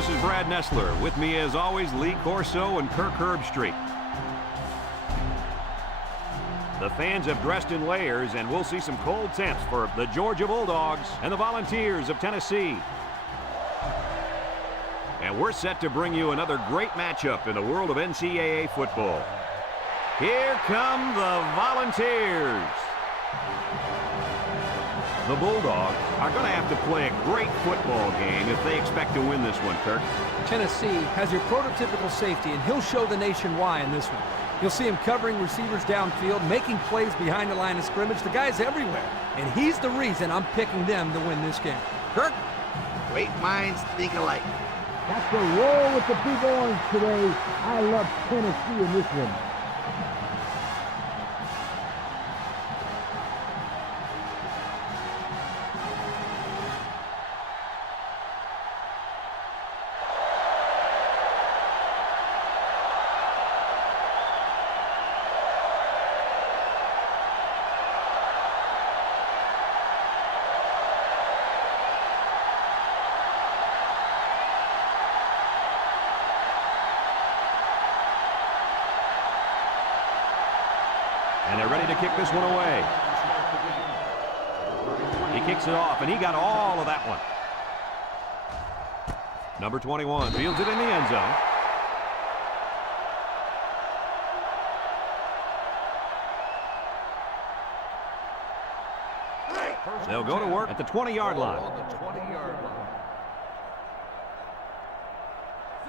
this is Brad Nessler. With me, as always, Lee Corso and Kirk Herbstreit. The fans have dressed in layers, and we'll see some cold temps for the Georgia Bulldogs and the Volunteers of Tennessee. And we're set to bring you another great matchup in the world of NCAA football. Here come the Volunteers. The Bulldogs are going to have to play a great football game if they expect to win this one, Kirk. Tennessee has your prototypical safety, and he'll show the nation why in this one. You'll see him covering receivers downfield, making plays behind the line of scrimmage. The guy's everywhere, and he's the reason I'm picking them to win this game. Kirk, great minds think alike. That's the roll with the big orange today. I love Tennessee in this one. And they're ready to kick this one away. He kicks it off, and he got all of that one. Number 21 fields it in the end zone. They'll go to work at the 20-yard line.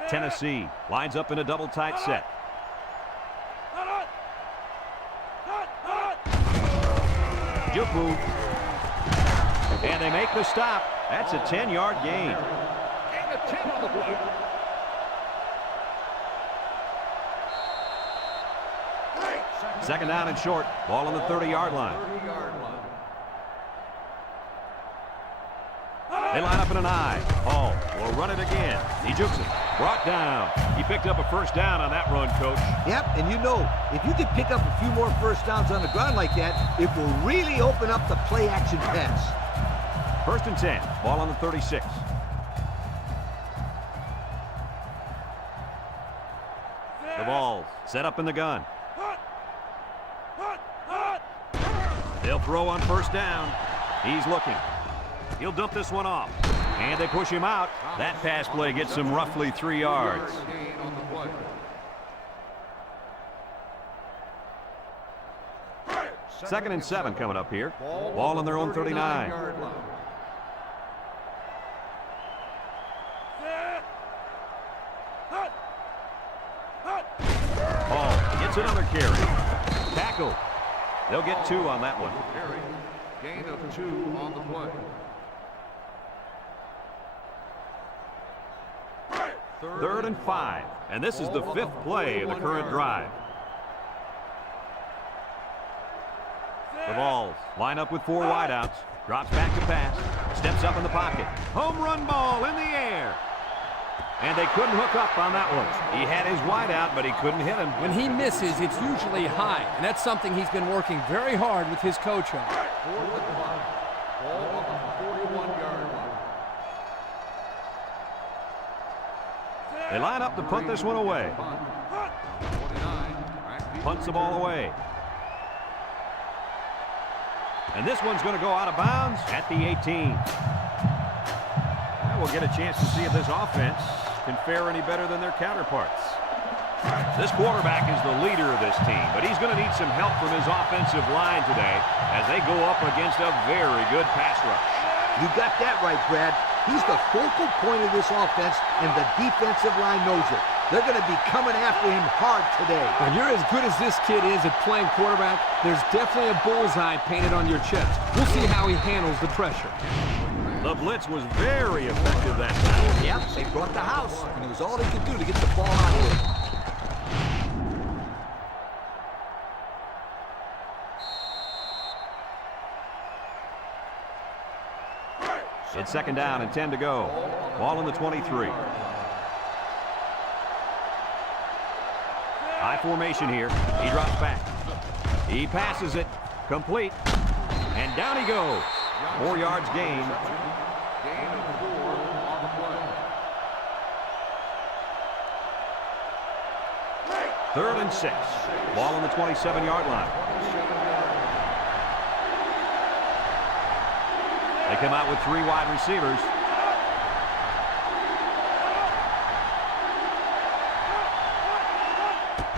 Tennessee lines up in a double tight set. Juke move. And they make the stop. That's a 10-yard gain. Second down and short. Ball on the 30-yard line. They line up in an I. Hall will run it again. He jukes it. Brought down. He picked up a first down on that run, Coach. Yep, and you know, if you can pick up a few more first downs on the ground like that, it will really open up the play-action pass. First and 10. Ball on the 36. The ball set up in the gun. They'll throw on first down. He's looking. He'll dump this one off. And they push him out. That pass play gets him roughly 3 yards. Second and 7 coming up here. Ball on their own 39. Hall gets another carry. Tackle. They'll get 2 on that one. Gain of 2 on the play. Third and 5. And this is the 5th play of the current drive. The Vols line up with 4 wideouts. Drops back to pass. Steps up in the pocket. Home run ball in the air. And they couldn't hook up on that one. He had his wideout, but he couldn't hit him. When he misses, it's usually high, and that's something he's been working very hard with his coach on. They line up to punt this one away. Punts the ball away. And this one's going to go out of bounds at the 18. We'll get a chance to see if this offense can fare any better than their counterparts. This quarterback is the leader of this team, but he's going to need some help from his offensive line today as they go up against a very good pass rush. You got that right, Brad. He's the focal point of this offense, and the defensive line knows it. They're going to be coming after him hard today. When you're as good as this kid is at playing quarterback, there's definitely a bullseye painted on your chest. We'll see how he handles the pressure. The blitz was very effective that time. Yep, they brought the house, and it was all they could do to get the ball out of here. It's second down and 10 to go. Ball on the 23. High formation here. He drops back. He passes it. Complete. And down he goes. 4 yards gain. 3rd and 6. Ball on the 27-yard line. They come out with 3 wide receivers.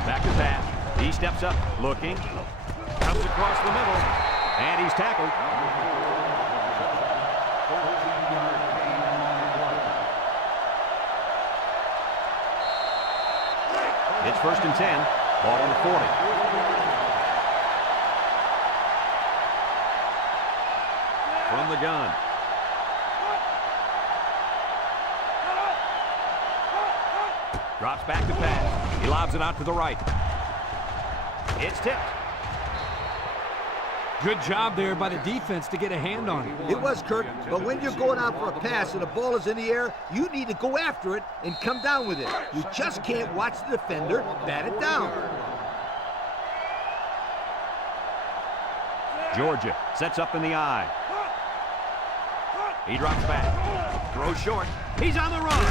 Back to pass. He steps up, looking. Comes across the middle. And he's tackled. It's 1st and 10. Ball on the 40. From the gun. Drops back to pass. He lobs it out to the right. It's tipped. Good job there by the defense to get a hand on it. It was, Kurt, but when you're going out for a pass and the ball is in the air, you need to go after it and come down with it. You just can't watch the defender bat it down. Georgia sets up in the eye. He drops back. Throws short. He's on the run.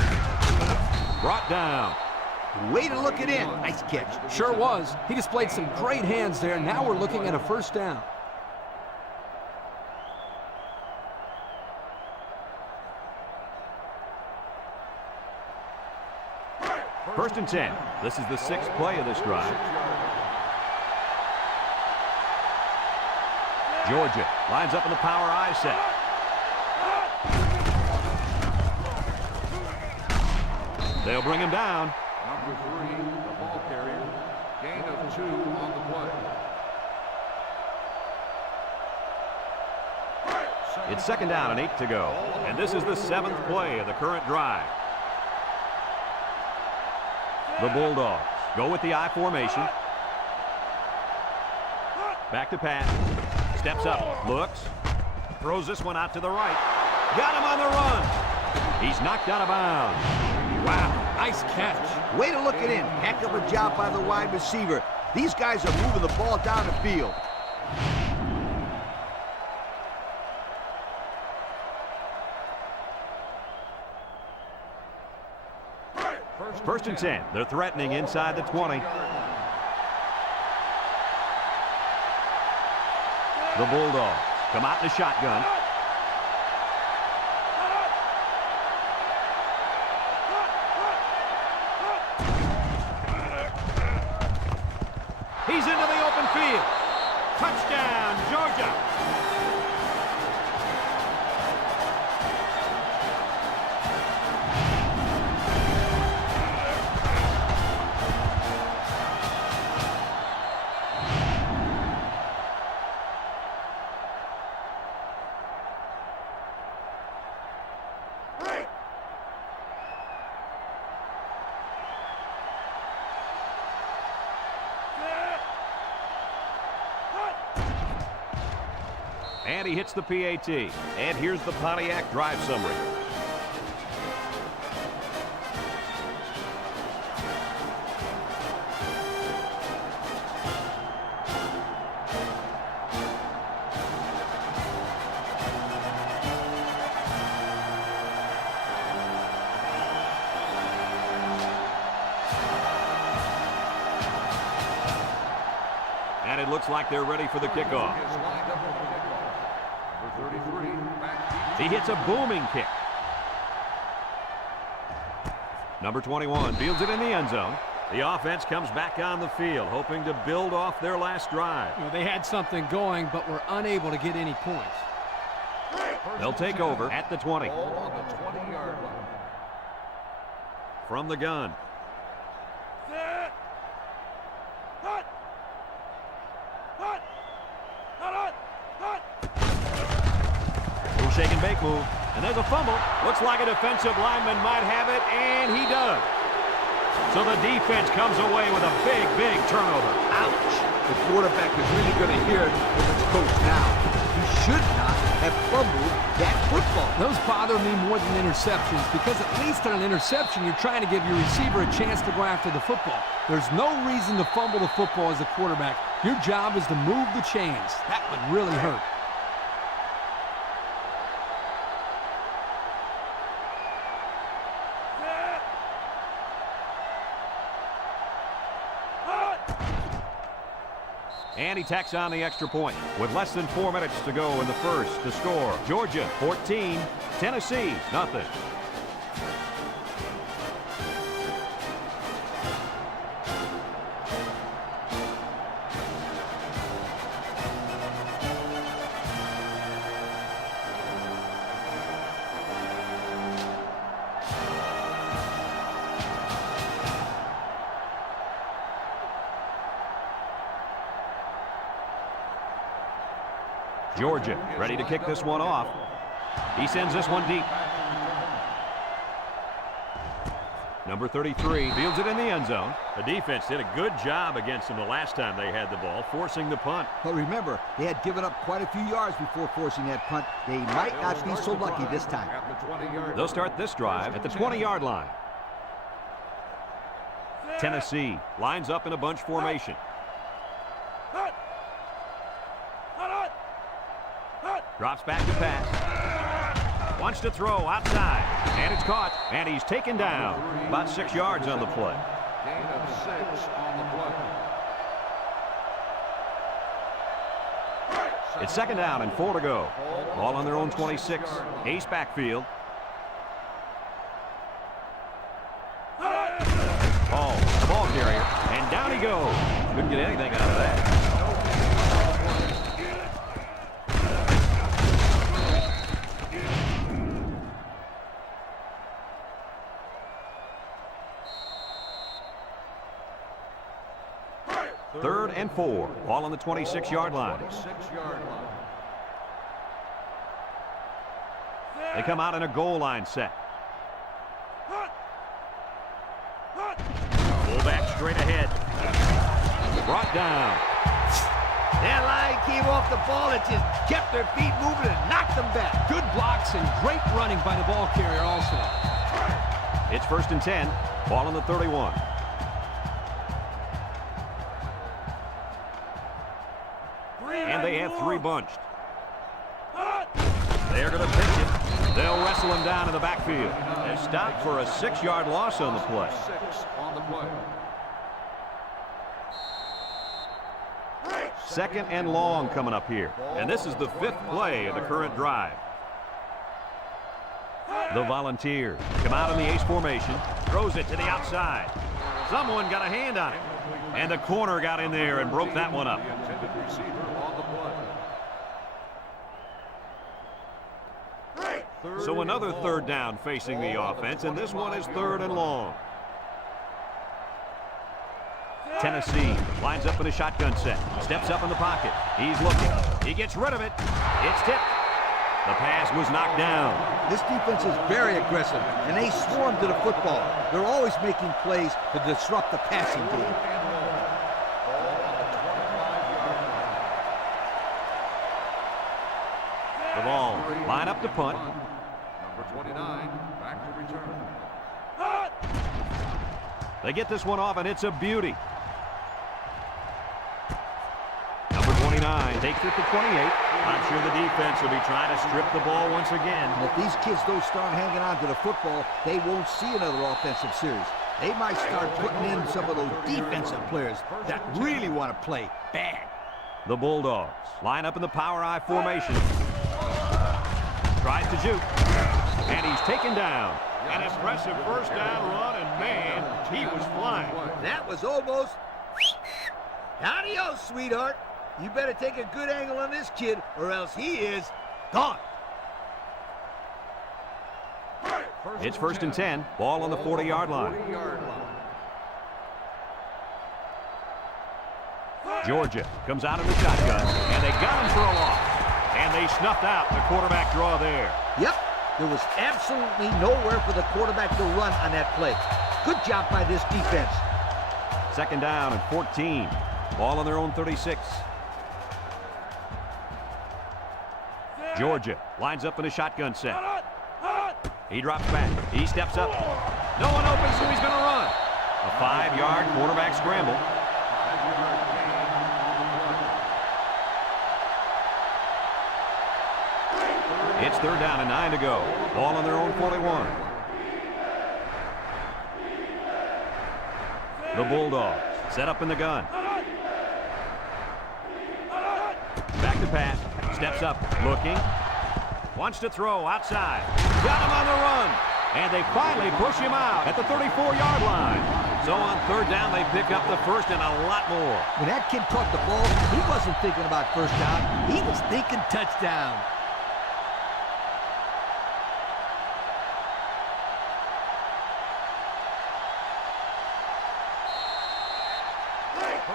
Brought down. Way to look it in. Nice catch. Sure was. He displayed some great hands there. Now we're looking at a 1st down. First and 10. This is the 6th play of this drive. Georgia lines up in the power I set. They'll bring him down. Number 3, the ball carrier. Gain of 2 on the play. It's 2nd down and 8 to go. And this is the 7th play of the current drive. The Bulldogs go with the I formation. Back to pass. Steps up. Looks. Throws this one out to the right. Got him on the run. He's knocked out of bounds. Wow, nice catch. Way to look it in. Heck of a job by the wide receiver. These guys are moving the ball down the field. First and 10. They're threatening inside the 20. The Bulldogs come out in the shotgun. He's into the open field. Touchdown, Georgia. And he hits the PAT. And here's the Pontiac drive summary. And it looks like they're ready for the kickoff. He hits a booming kick. Number 21 fields it in the end zone. The offense comes back on the field, hoping to build off their last drive. You know, they had something going, but were unable to get any points. They'll take over at the 20. Ball on the 20-yard line. From the gun. Shake and bake move, and there's a fumble. Looks like a defensive lineman might have it, and he does. So the defense comes away with a big, big turnover. Ouch! The quarterback is really going to hear it from his coach now. He should not have fumbled that football. Those bother me more than interceptions because at least on an interception, you're trying to give your receiver a chance to go after the football. There's no reason to fumble the football as a quarterback. Your job is to move the chains. That would really hurt. And he tacks on the extra point. With less than 4 minutes to go in the first, the score, Georgia 14, Tennessee nothing. Georgia ready to kick this one off. He sends this one deep. Number 33 fields it in the end zone. The defense did a good job against them the last time they had the ball, forcing the punt. But remember, they had given up quite a few yards before forcing that punt. They might not be so lucky this time. They'll start this drive at the 20-yard line. Tennessee lines up in a bunch formation. Drops back to pass. Wants to throw outside. And it's caught. And he's taken down. About 6 yards on the play. Gain of 6 on the play. It's second down and 4 to go. Ball on their own 26. Ace backfield. Ball, the ball carrier. And down he goes. Couldn't get anything out of that. Third and 4. Ball on the 26-yard line. They come out in a goal line set. Fullback straight ahead. Brought down. That line came off the ball. It just kept their feet moving and knocked them back. Good blocks and great running by the ball carrier also. It's first and 10. Ball on the 31. And they have 3 bunched. They're going to pitch it. They'll wrestle him down in the backfield. They stopped for a 6-yard loss on the play. 6 on the play. Second and long coming up here. And this is the 5th play of the current drive. The Volunteers come out in the ace formation. Throws it to the outside. Someone got a hand on it. And the corner got in there and broke that one up. The intended receiver on the play. So another third down facing the offense, and this one is 3rd and long. Tennessee lines up in a shotgun set. Steps up in the pocket. He's looking. He gets rid of it. It's tipped. The pass was knocked down. This defense is very aggressive, and they swarm to the football. They're always making plays to disrupt the passing game. The ball, line up to punt. Number 29, back to return. They get this one off, and it's a beauty. Number 29 takes it to 28. I'm sure the defense will be trying to strip the ball once again. And if these kids don't start hanging on to the football, they won't see another offensive series. They might start putting in some of those defensive players that really want to play bad. The Bulldogs line up in the power I formation. Tries to juke. And he's taken down. An impressive first down run, and man, he was flying. That was almost... Adios, sweetheart. You better take a good angle on this kid, or else he is gone. It's first and 10. Ball on the 40-yard line. Georgia comes out of the shotgun, and they got him for a loss. And they snuffed out the quarterback draw there. Yep, there was absolutely nowhere for the quarterback to run on that play. Good job by this defense. Second down and 14. Ball on their own 36. Georgia lines up in a shotgun set. He drops back. He steps up. No one open, so he's going to run. A 5-yard quarterback scramble. It's third down and 9 to go. Ball on their own 41. The Bulldogs set up in the gun. pass. Steps up, looking. Wants to throw outside. Got him on the run. And they finally push him out at the 34-yard line. So on third down, they pick up the first and a lot more. When that kid caught the ball, he wasn't thinking about first down. He was thinking touchdown.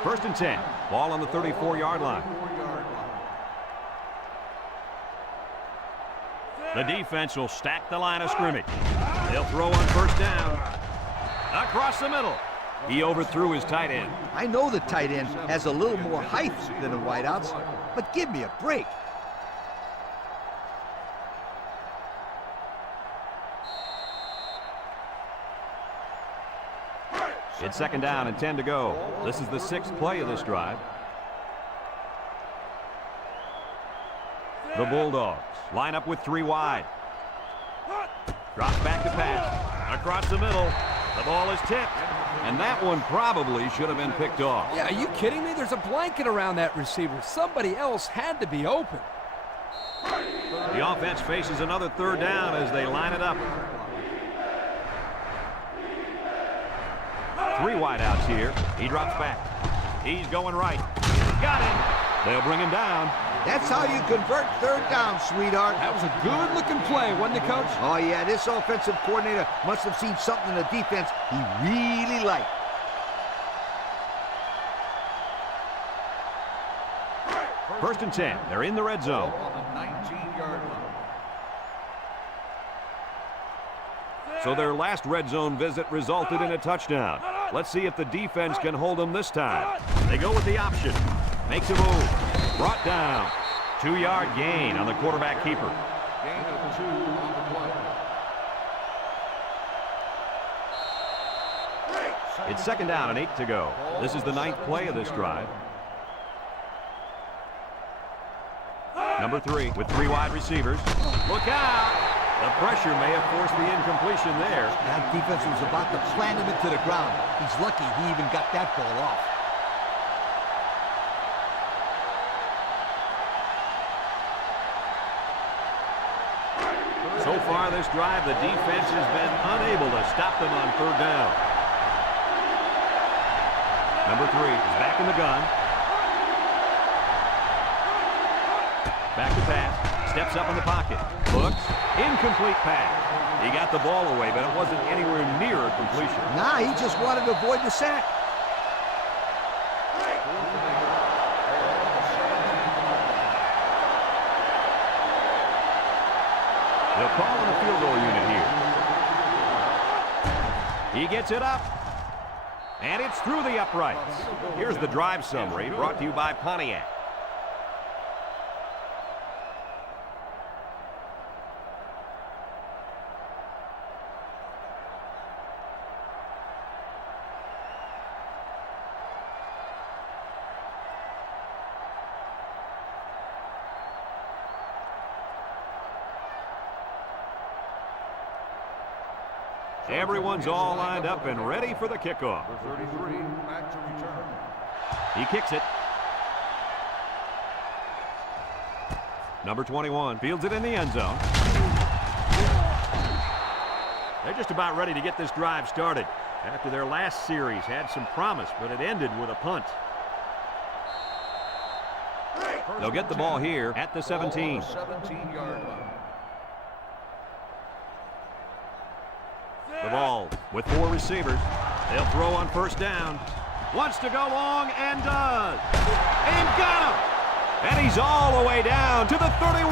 First and 10. Ball on the 34-yard line. The defense will stack the line of scrimmage. They'll throw on first down. Across the middle. He overthrew his tight end. I know the tight end has a little more height than the wideouts, but give me a break. It's second down and 10 to go. This is the 6th play of this drive. The Bulldogs line up with 3 wide. Drops back to pass. Across the middle. The ball is tipped. And that one probably should have been picked off. Yeah, are you kidding me? There's a blanket around that receiver. Somebody else had to be open. The offense faces another third down as they line it up. 3 wideouts here. He drops back. He's going right. Got him. They'll bring him down. That's how you convert third down, sweetheart. That was a good-looking play, wasn't it, Coach? Oh, yeah, this offensive coordinator must have seen something in the defense he really liked. First and 10. They're in the red zone. On the 19-yard line. So their last red zone visit resulted in a touchdown. Let's see if the defense can hold them this time. They go with the option. Makes a move. Brought down. 2-yard gain on the quarterback keeper. Gain of 2 on the play. It's second down and 8 to go. This is the 9th play of this drive. Number 3 with 3 wide receivers. Look out! The pressure may have forced the incompletion there. That defense was about to plant him into the ground. He's lucky he even got that ball off. So far this drive, the defense has been unable to stop them on third down. Number 3 is back in the gun. Back to pass. Steps up in the pocket. Looks. Incomplete pass. He got the ball away, but it wasn't anywhere near a completion. Nah, he just wanted to avoid the sack. They'll call in a field goal unit here. He gets it up. And it's through the uprights. Here's the drive summary brought to you by Pontiac. Everyone's all lined up and ready for the kickoff. Number 33, back to return. He kicks it. Number 21 fields it in the end zone. They're just about ready to get this drive started. After their last series had some promise, but it ended with a punt. They'll get the ball here at the 17. 17-yard line. The ball with 4 receivers. They'll throw on first down. Wants to go long and does. And got him. And he's all the way down to the 31.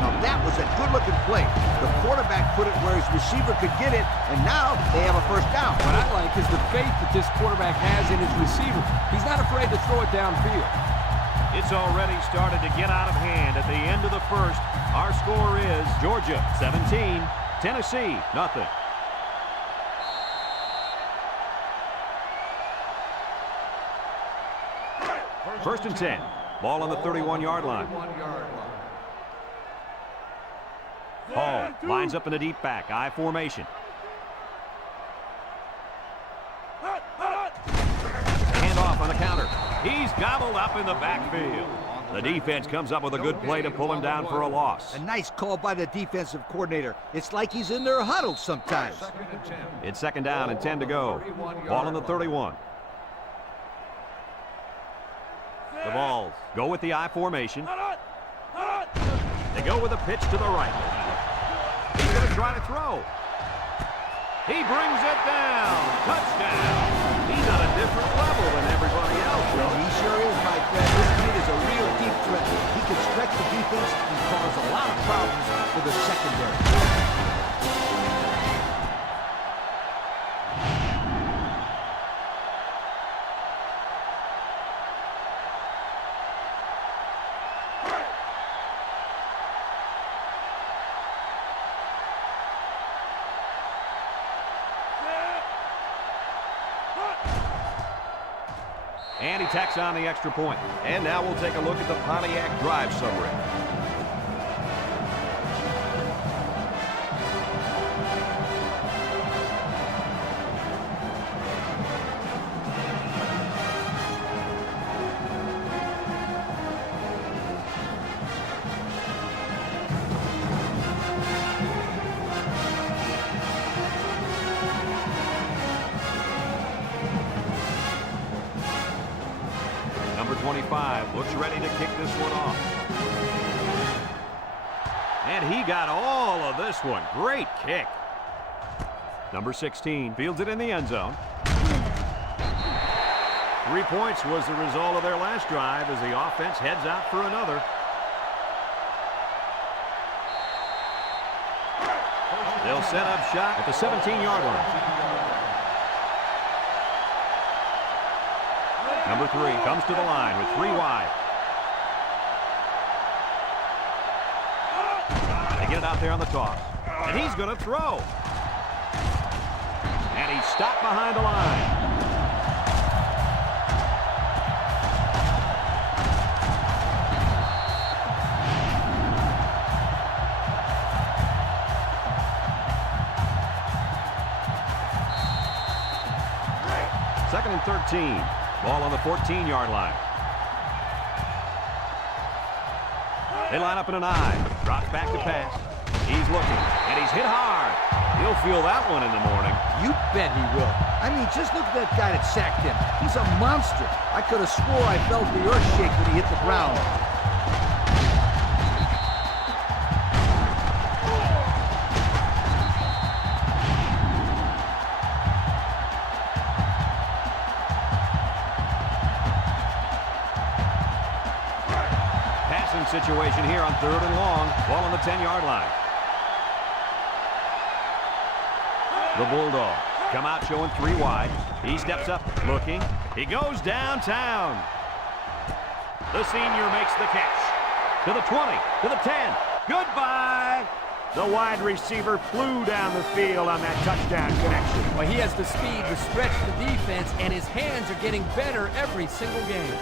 Now that was a good-looking play. The quarterback put it where his receiver could get it, and now they have a first down. What I like is the faith that this quarterback has in his receiver. He's not afraid to throw it downfield. It's already started to get out of hand at the end of the first. Our score is Georgia 17, Tennessee nothing. First and 10. Ball on the 31-yard line. 31-yard line. Hall lines up in the deep back. I formation. Hand off on the counter. He's gobbled up in the backfield. On The defense comes up with a good play to pull him down for a loss. A nice call by the defensive coordinator. It's like he's in their huddle sometimes. It's second down and 10 to go. Ball on the 31. The Vols go with the I formation. They go with a pitch to the right. He's going to try to throw. He brings it down. Touchdown. He's on a different level than everybody else. He sure is, my friend. This kid is a real deep threat. He can stretch the defense and cause a lot of problems for the secondary. And he tacks on the extra point. And now we'll take a look at the Pontiac drive summary. Number 25 looks ready to kick this one off. And he got all of this one. Great kick. Number 16 fields it in the end zone. 3 points was the result of their last drive as the offense heads out for another. They'll set up shot at the 17-yard line. Number 3 comes to the line with 3 wide. They get it out there on the toss. And he's going to throw. And he's stopped behind the line. Second and 13. Ball on the 14-yard line. They line up in an I. Drops back to pass. He's looking, and he's hit hard. He'll feel that one in the morning. You bet he will. I mean, just look at that guy that sacked him. He's a monster. I could have swore I felt the earth shake when he hit the ground. Situation here on 3rd and long. Ball on the 10-yard line. The Bulldogs come out showing 3 wide. He steps up, looking. He goes downtown. The senior makes the catch. To the 20, to the 10. Goodbye. The wide receiver flew down the field on that touchdown connection. Well, he has the speed to stretch the defense, and his hands are getting better every single game.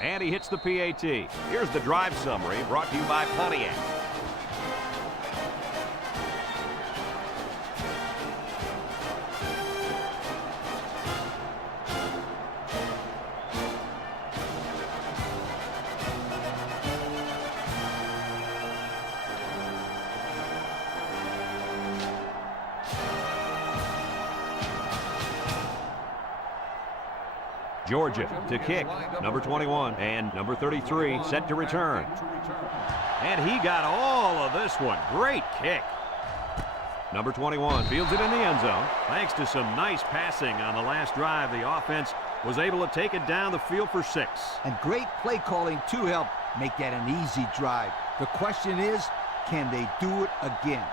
And he hits the PAT. Here's the drive summary brought to you by Pontiac. Georgia to kick. Number 21 and number 33 set to return. And he got all of this one. Great kick. Number 21 fields it in the end zone. Thanks to some nice passing on the last drive, the offense was able to take it down the field for 6. And great play calling to help make that an easy drive. The question is, can they do it again?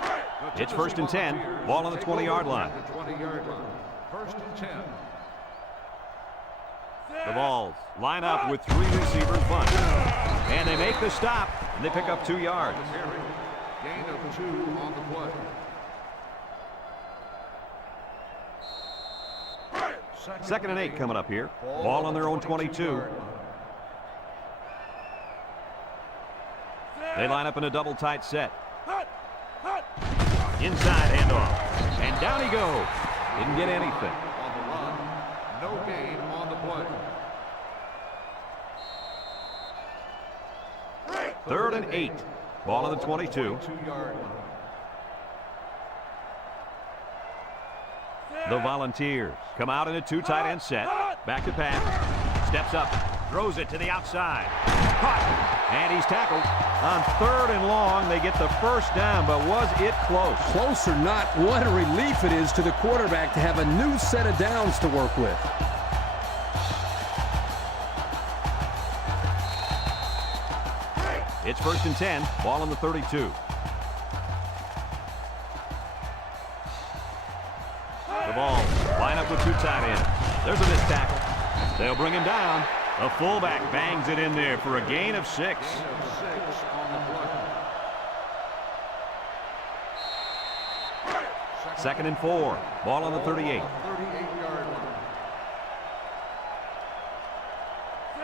The It's 1st and 10. Ball on the 20-yard line. 20-yard line. 1st and 10. The Vols line up with 3 receivers bunt. And they make the stop, and they pick up 2 yards. Gain of 2 on the play. 2nd and 8 coming up here. Ball on their own 22. They line up in a double tight set. Inside handoff. And down he goes. Didn't get anything. On the run. No gain on the play. 3rd and 8. Ball on the 22. 22-yard line. The Volunteers come out in a 2 tight end set. Back to pass. Steps up. Throws it to the outside. Caught. And he's tackled. On 3rd and long, they get the first down, but was it close? Close or not, what a relief it is to the quarterback to have a new set of downs to work with. It's 1st and 10. Ball on the 32. The Vols line up with 2 tight ends. There's a missed tackle. They'll bring him down. The fullback bangs it in there for a gain of 6. Gain of 6 on the play. 2nd and 4. Ball on the 38. 38-yard line.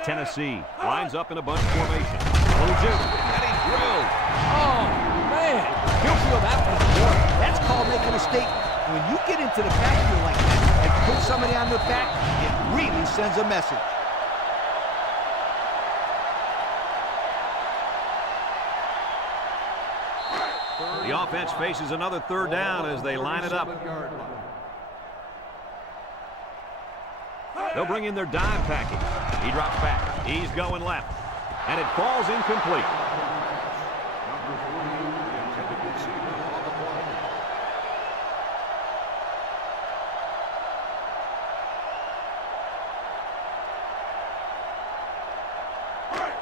Tennessee lines up in a bunch formation. Little juke. And he's drilled. Oh, man. He'll feel that one before. That's called making a statement. When you get into the backfield like that and put somebody on their back, it really sends a message. The offense faces another 3rd down as they line it up. 37-yard line. They'll bring in their dime package. He drops back. He's going left. And it falls incomplete. Number 40, the intended receiver on the play.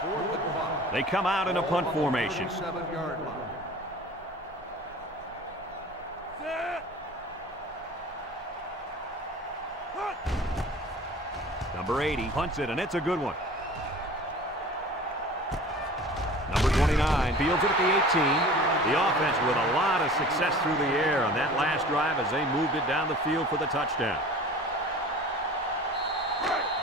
Fourth and 5. They come out in a punt formation. 37-yard line. Number 80 punts it, and it's a good one. Number 29 fields it at the 18. The offense with a lot of success through the air on that last drive as they moved it down the field for the touchdown.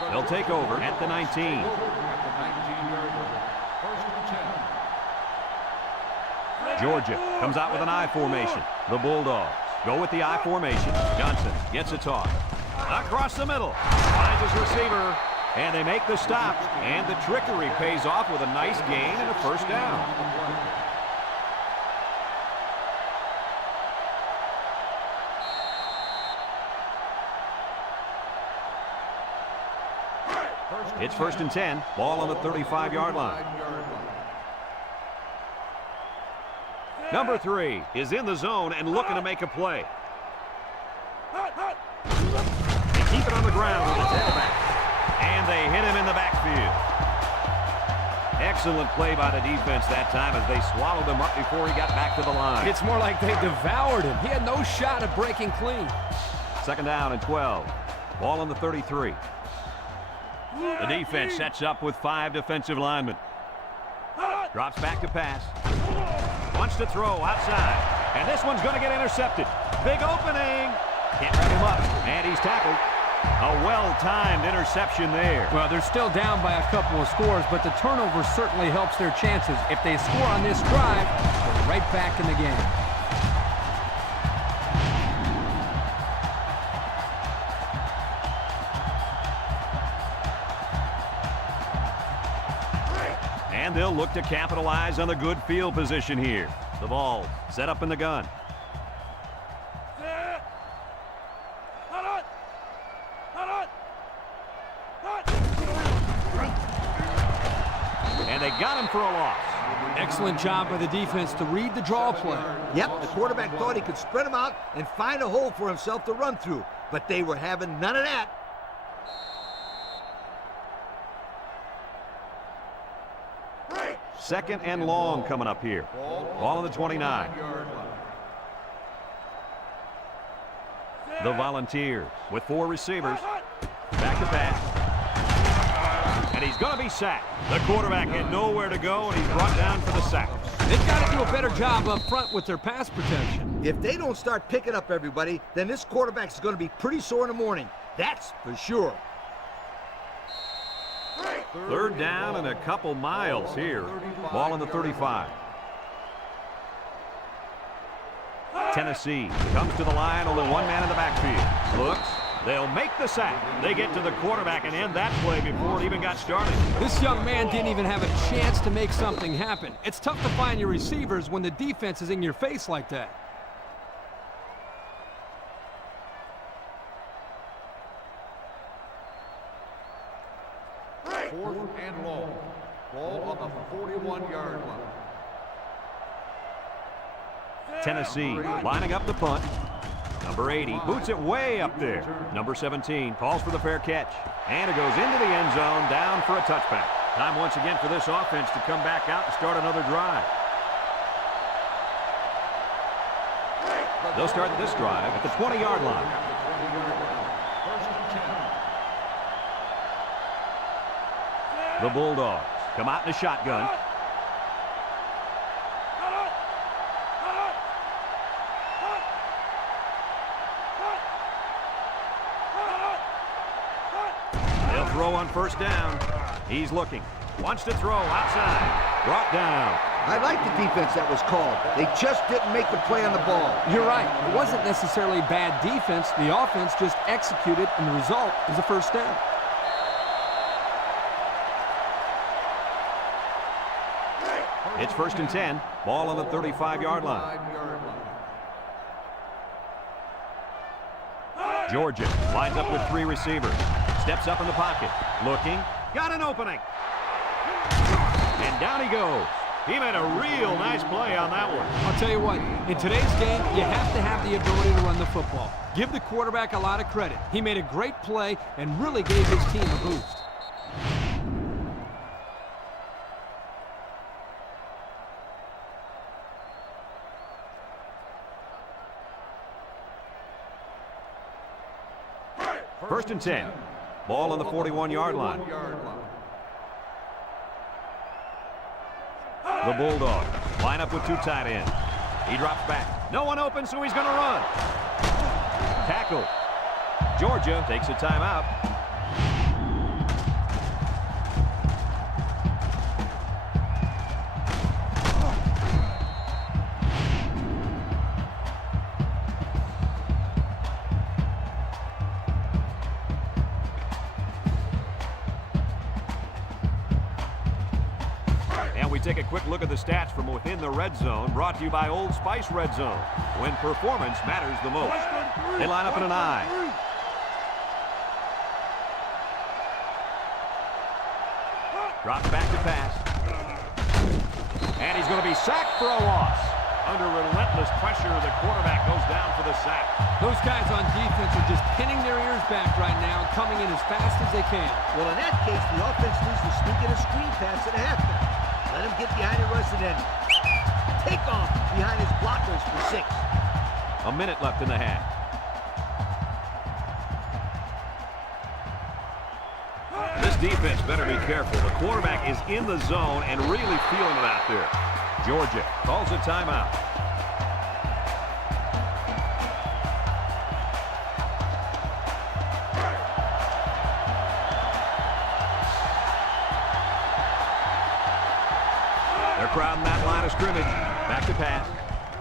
They'll take over at the 19. At the 19-yard line. 1st and 10. Georgia comes out with an I formation. The Bulldogs go with the I formation. Johnson gets a toss. Across the middle. Finds his receiver. And they make the stop. And the trickery pays off with a nice gain and a first down. It's 1st and 10. Ball on the 35-yard line. Number 3 is in the zone and looking to make a play. They keep it on the ground with the tailback. And they hit him in the backfield. Excellent play by the defense that time as they swallowed him up before he got back to the line. It's more like they devoured him. He had no shot at breaking clean. 2nd down and 12. Ball on the 33. The defense sets up with 5 defensive linemen. Drops back to pass. Wants to throw outside. And this one's going to get intercepted. Big opening. Can't wrap him up. And he's tackled. A well-timed interception there. Well, they're still down by a couple of scores, but the turnover certainly helps their chances. If they score on this drive, they're right back in the game. And they'll look to capitalize on the good field position here. The Vols set up in the gun. And they got him for a loss. Excellent job by the defense to read the draw play. Yep, the quarterback thought he could spread them out and find a hole for himself to run through, but they were having none of that. Second and long coming up here. Ball on the 29. The Volunteers with 4 receivers. Back to pass. And he's going to be sacked. The quarterback had nowhere to go, and he's brought down for the sack. They've got to do a better job up front with their pass protection. If they don't start picking up everybody, then this quarterback is going to be pretty sore in the morning. That's for sure. 3rd down and a couple miles here. Ball on the 35. Tennessee comes to the line, only 1 man in the backfield. Looks, they'll make the sack. They get to the quarterback and end that play before it even got started. This young man didn't even have a chance to make something happen. It's tough to find your receivers when the defense is in your face like that. Fourth and long. Ball on the 41-yard line. Tennessee lining up the punt. Number 80 boots it way up there. Number 17 calls for the fair catch. And it goes into the end zone, down for a touchback. Time once again for this offense to come back out and start another drive. They'll start this drive at the 20-yard line. The Bulldogs come out in a shotgun. They'll throw on 1st down. He's looking. Wants to throw outside. Brought down. I like the defense that was called. They just didn't make the play on the ball. You're right. It wasn't necessarily bad defense. The offense just executed, and the result is a 1st down. It's 1st and 10. Ball on the 35-yard line. Georgia lines up with 3 receivers. Steps up in the pocket. Looking. Got an opening. And down he goes. He made a real nice play on that one. I'll tell you what, in today's game, you have to have the ability to run the football. Give the quarterback a lot of credit. He made a great play and really gave his team a boost. First and 10. Ball on the 41-yard line. The Bulldogs line up with 2 tight ends. He drops back. No one open, so he's going to run. Tackle. Georgia takes a timeout. Take a quick look at the stats from within the red zone, brought to you by Old Spice Red Zone, when performance matters the most. They line up in an I. Drops back to pass. And he's going to be sacked for a loss. Under relentless pressure, the quarterback goes down for the sack. Those guys on defense are just pinning their ears back right now and coming in as fast as they can. Well, in that case, the offense needs to sneak in a screen pass at halftime. Let him get behind the rush and then take off behind his blockers for 6. A minute left in the half. This defense better be careful. The quarterback is in the zone and really feeling it out there. Georgia calls a timeout. They're crowding that line of scrimmage. Back to pass.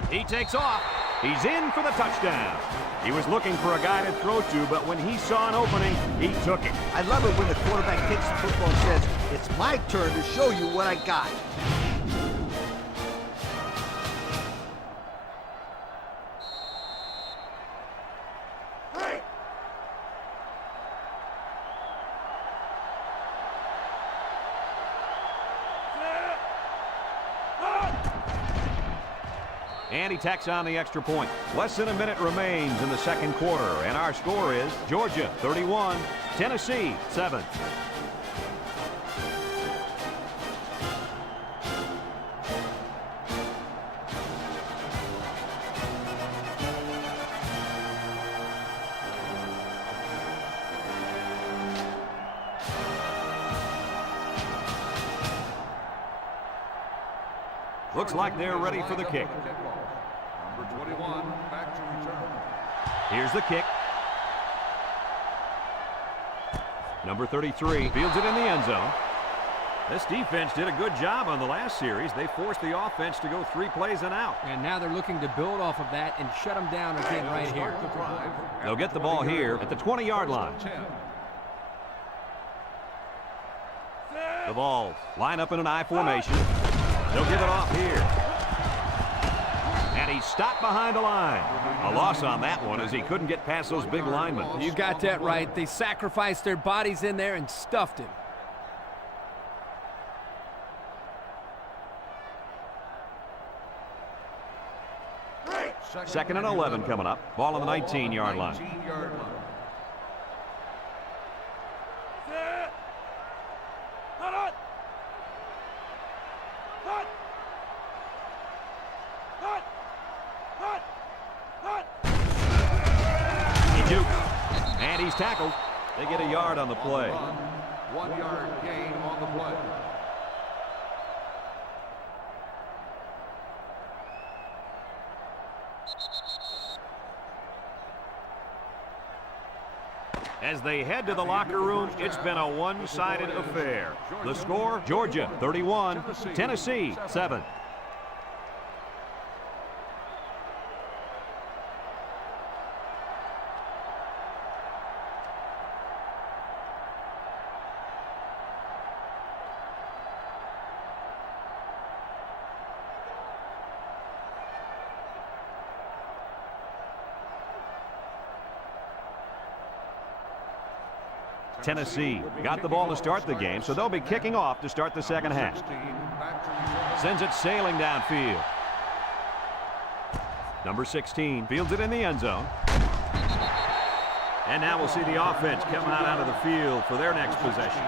He takes off. He's in for the touchdown. He was looking for a guy to throw to, but when he saw an opening, he took it. I love it when the quarterback takes the football and says, "It's my turn to show you what I got." And he tacks on the extra point. Less than a minute remains in the second quarter, and our score is Georgia 31, Tennessee 7. Looks like they're ready for the kick. Number 21, back to return. Here's the kick. Number 33 fields it in the end zone. This defense did a good job on the last series. They forced the offense to go 3 plays and out. And now they're looking to build off of that and shut them down again right here. They'll get the ball here at the 20-yard line. The Vols line up in an I formation. They'll give it off here. And he's stopped behind the line. A loss on that one as he couldn't get past those big linemen. You got that right. They sacrificed their bodies in there and stuffed him. Second and 11 coming up. Ball on the 19-yard line. And he's tackled. They get a yard on the play. 1 yard gain on the play. As they head to the locker room, it's been a one-sided affair. The score, Georgia 31, Tennessee 7. Tennessee got the ball to start the game, so they'll be kicking off to start the second half. Sends it sailing downfield. Number 16 fields it in the end zone. And now we'll see the offense come out of the field for their next possession.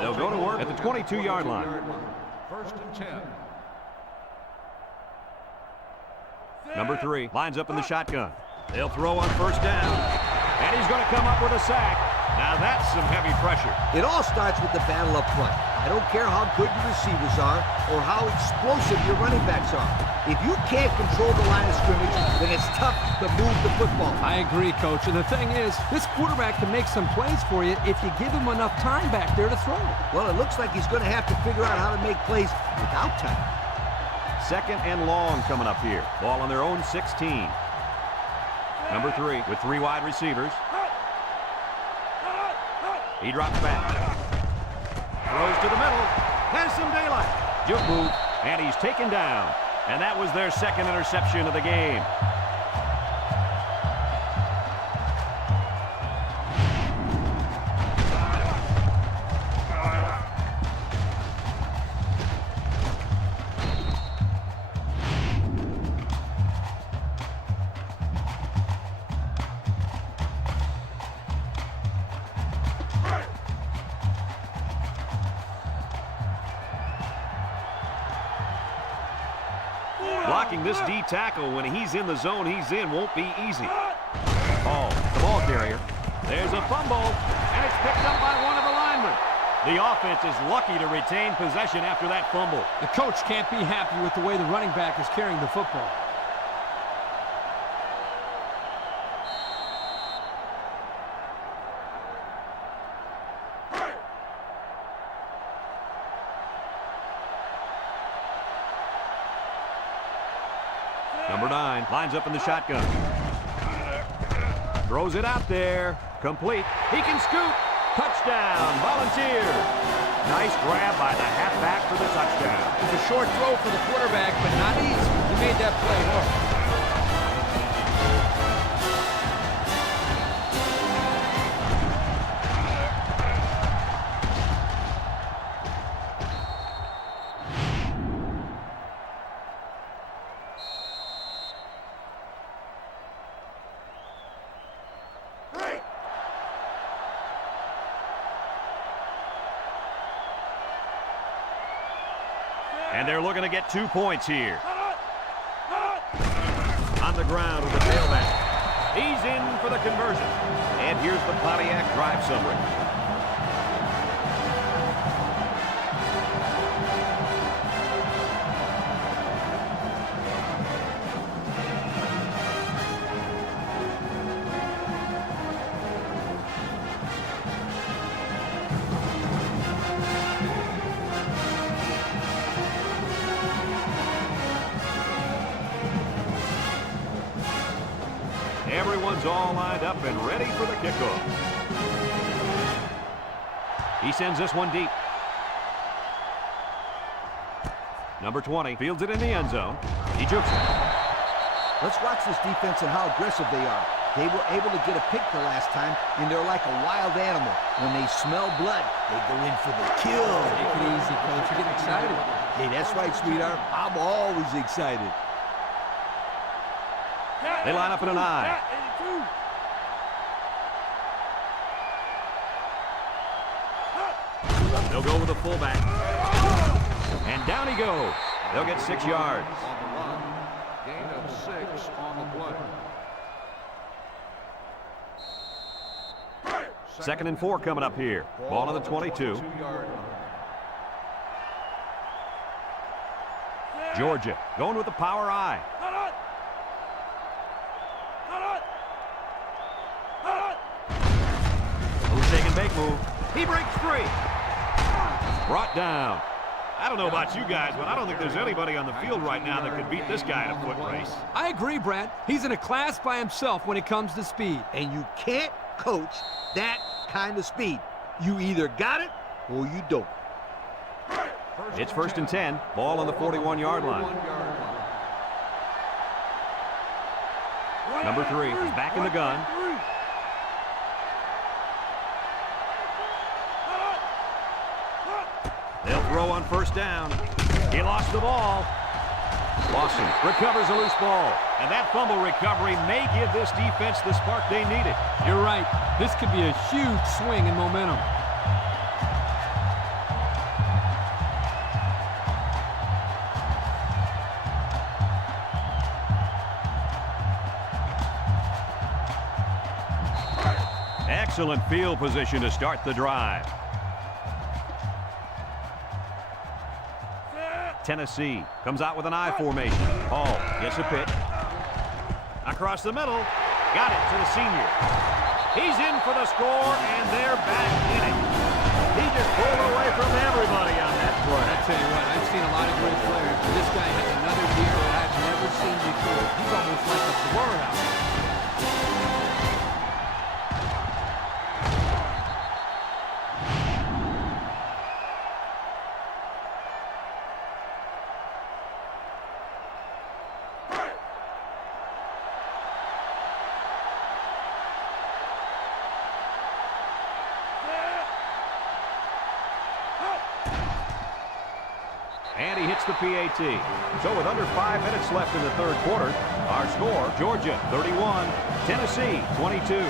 They'll go to work at the 22-yard line. First and 10. Number 3 lines up in the shotgun. They'll throw on first down. And he's going to come up with a sack. Now that's some heavy pressure. It all starts with the battle up front. I don't care how good your receivers are or how explosive your running backs are. If you can't control the line of scrimmage, then it's tough to move the football. I agree, Coach. And the thing is, this quarterback can make some plays for you if you give him enough time back there to throw it. Well, it looks like he's going to have to figure out how to make plays without time. Second and long coming up here. Ball on their own 16. Number 3 with 3 wide receivers. He drops back. Throws to the middle. Has some daylight. Juke move. And he's taken down. And that was their second interception of the game. Blocking this D tackle when he's in the zone he's in won't be easy. Oh, the ball carrier. There's a fumble, and it's picked up by one of the linemen. The offense is lucky to retain possession after that fumble. The coach can't be happy with the way the running back is carrying the football. Number 9 lines up in the shotgun. Throws it out there. Complete. He can scoop. Touchdown, Volunteers. Nice grab by the halfback for the touchdown. It's a short throw for the quarterback, but not easy. He made that play work. And they're looking to get 2 points here. On the ground with the tailback. He's in for the conversion. And here's the Pontiac drive summary. Everyone's all lined up and ready for the kickoff. He sends this one deep. Number 20 fields it in the end zone. He jukes it. Let's watch this defense and how aggressive they are. They were able to get a pick the last time, and they're like a wild animal. When they smell blood, they go in for the kill. Take it easy, coach. You're getting excited. Hey, that's right, sweetheart. I'm always excited. They line up in an I. They'll go with the fullback. And down he goes. They'll get 6 yards. On the run. Gain of 6 on the play. 2nd and 4 coming up here. Ball on the 22. Georgia going with the power I. Who's taking big move? He breaks free. Brought down. I don't know about you guys, but I don't think there's anybody on the field right now that could beat this guy in a foot race. I agree, Brad. He's in a class by himself when it comes to speed. And you can't coach that kind of speed. You either got it or you don't. It's 1st and 10. Ball on the 41-yard line. Number 3 is back in the gun. They'll throw on 1st down. He lost the ball. Lawson recovers a loose ball. And that fumble recovery may give this defense the spark they needed. You're right. This could be a huge swing in momentum. Excellent field position to start the drive. Tennessee comes out with an I formation. Hall gets a pitch. Across the middle. Got it to the senior. He's in for the score, and they're back in it. He just pulled away from everybody on that play. I tell you what, I've seen a lot of great players, but this guy has another gear that I've never seen before. He's almost like a blur out there. And he hits the PAT. So with under 5 minutes left in the 3rd quarter, our score, Georgia 31, Tennessee 22.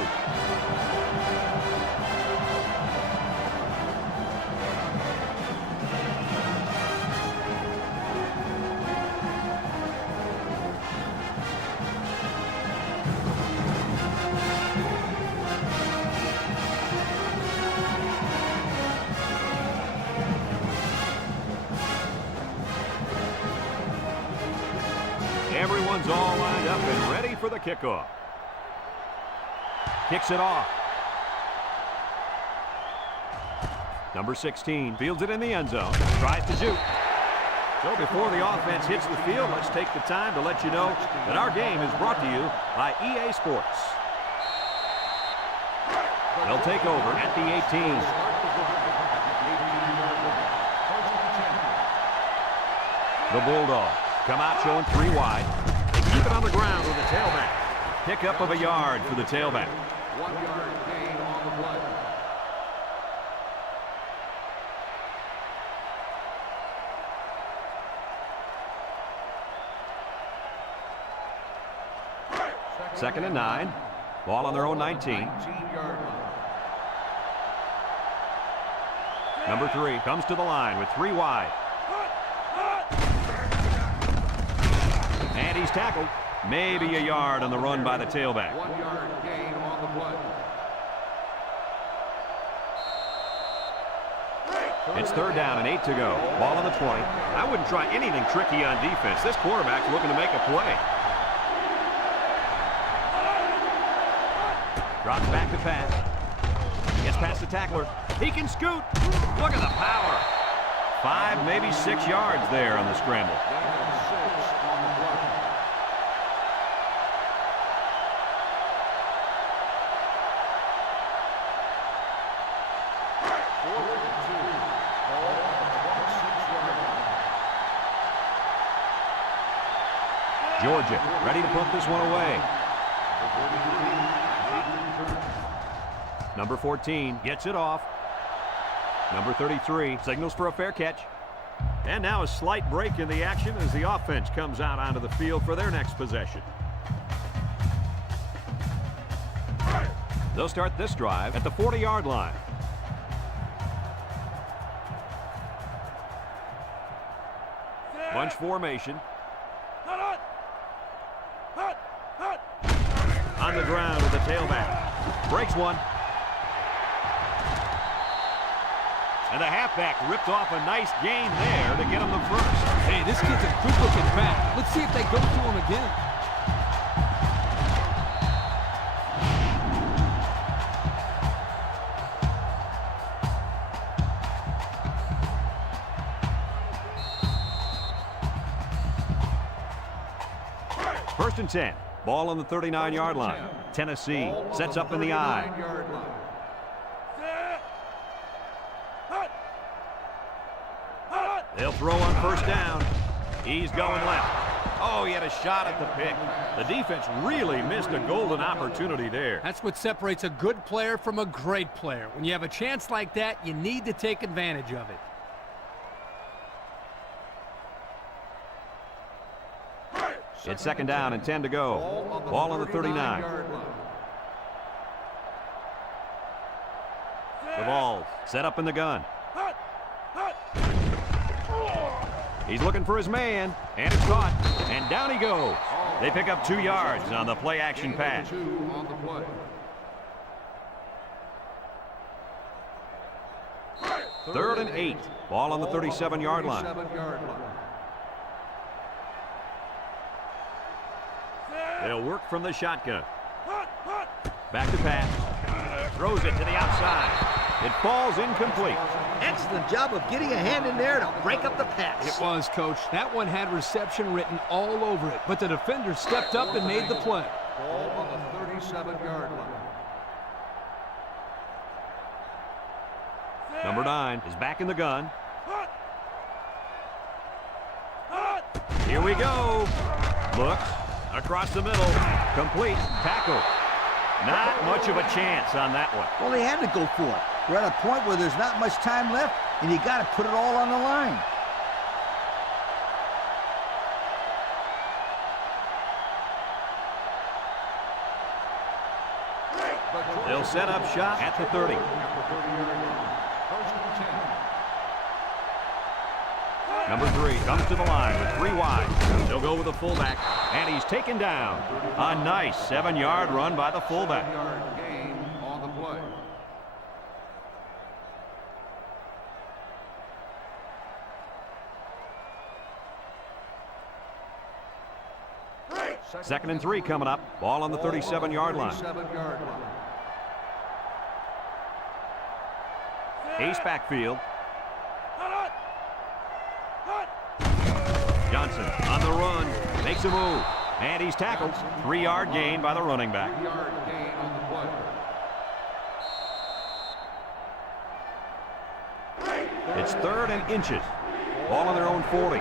Everyone's all lined up and ready for the kickoff. Kicks it off. Number 16 fields it in the end zone. Tries to juke. So before the offense hits the field, let's take the time to let you know that our game is brought to you by EA Sports. They'll take over at the 18. The Bulldogs come out showing 3 wide. They keep it on the ground with the tailback. Pickup of a yard for the tailback. 1 yard gain on the play. Second and 9. Ball on their own 19. 19-yard line. Number 3 comes to the line with 3 wide. And he's tackled. Maybe a yard on the run by the tailback. 1 yard gain on the play. It's 3rd down and 8 to go. Ball on the 20. I wouldn't try anything tricky on defense. This quarterback's looking to make a play. Drops back to pass. Gets past the tackler. He can scoot. Look at the power. 5, maybe 6 yards there on the scramble. Gain of 6 on the play. Georgia ready to put this one away. Number 14 gets it off. Number 33 signals for a fair catch. And now a slight break in the action as the offense comes out onto the field for their next possession. They'll start this drive at the 40-yard line. Bunch formation. On the ground with the tailback. Breaks one. And the halfback ripped off a nice gain there to get him the first. Hey, this kid's a good-looking back. Let's see if they go to him again. First and 10. Ball on the 39-yard line. Tennessee sets up in the eye. 39-yard line. They'll throw on first down. He's going left. Oh, he had a shot at the pick. The defense really missed a golden opportunity there. That's what separates a good player from a great player. When you have a chance like that, you need to take advantage of it. It's 2nd down and 10 to go. Ball on the 39. 39-yard line. The ball's set up in the gun. He's looking for his man, and it's caught, and down he goes. They pick up 2 yards on the play-action pass. 2 on the play. 3rd and 8. Ball on the 37-yard line. 37-yard line. They'll work from the shotgun. Back to pass. Throws it to the outside. It falls incomplete. Excellent job of getting a hand in there to break up the pass. It was, Coach. That one had reception written all over it, but the defender stepped up and made the play. Ball on the 37-yard line. Number 9 is back in the gun. Here we go. Looks. Across the middle. Complete. Tackle. Not much of a chance on that one. Well, they had to go for it. We're at a point where there's not much time left, and you got to put it all on the line. They'll set up shop at the 30. Number 3 comes to the line with 3 wide. They'll go with the fullback, and he's taken down. A nice 7-yard run by the fullback. 7-yard gain on the play. Second and 3 coming up. Ball on the 37-yard line. 37-yard line. Ace backfield. Johnson on the run. Makes a move. And he's tackled. 3-yard gain by the running back. 3-yard gain on the play. It's 3rd and inches. Ball on their own 40.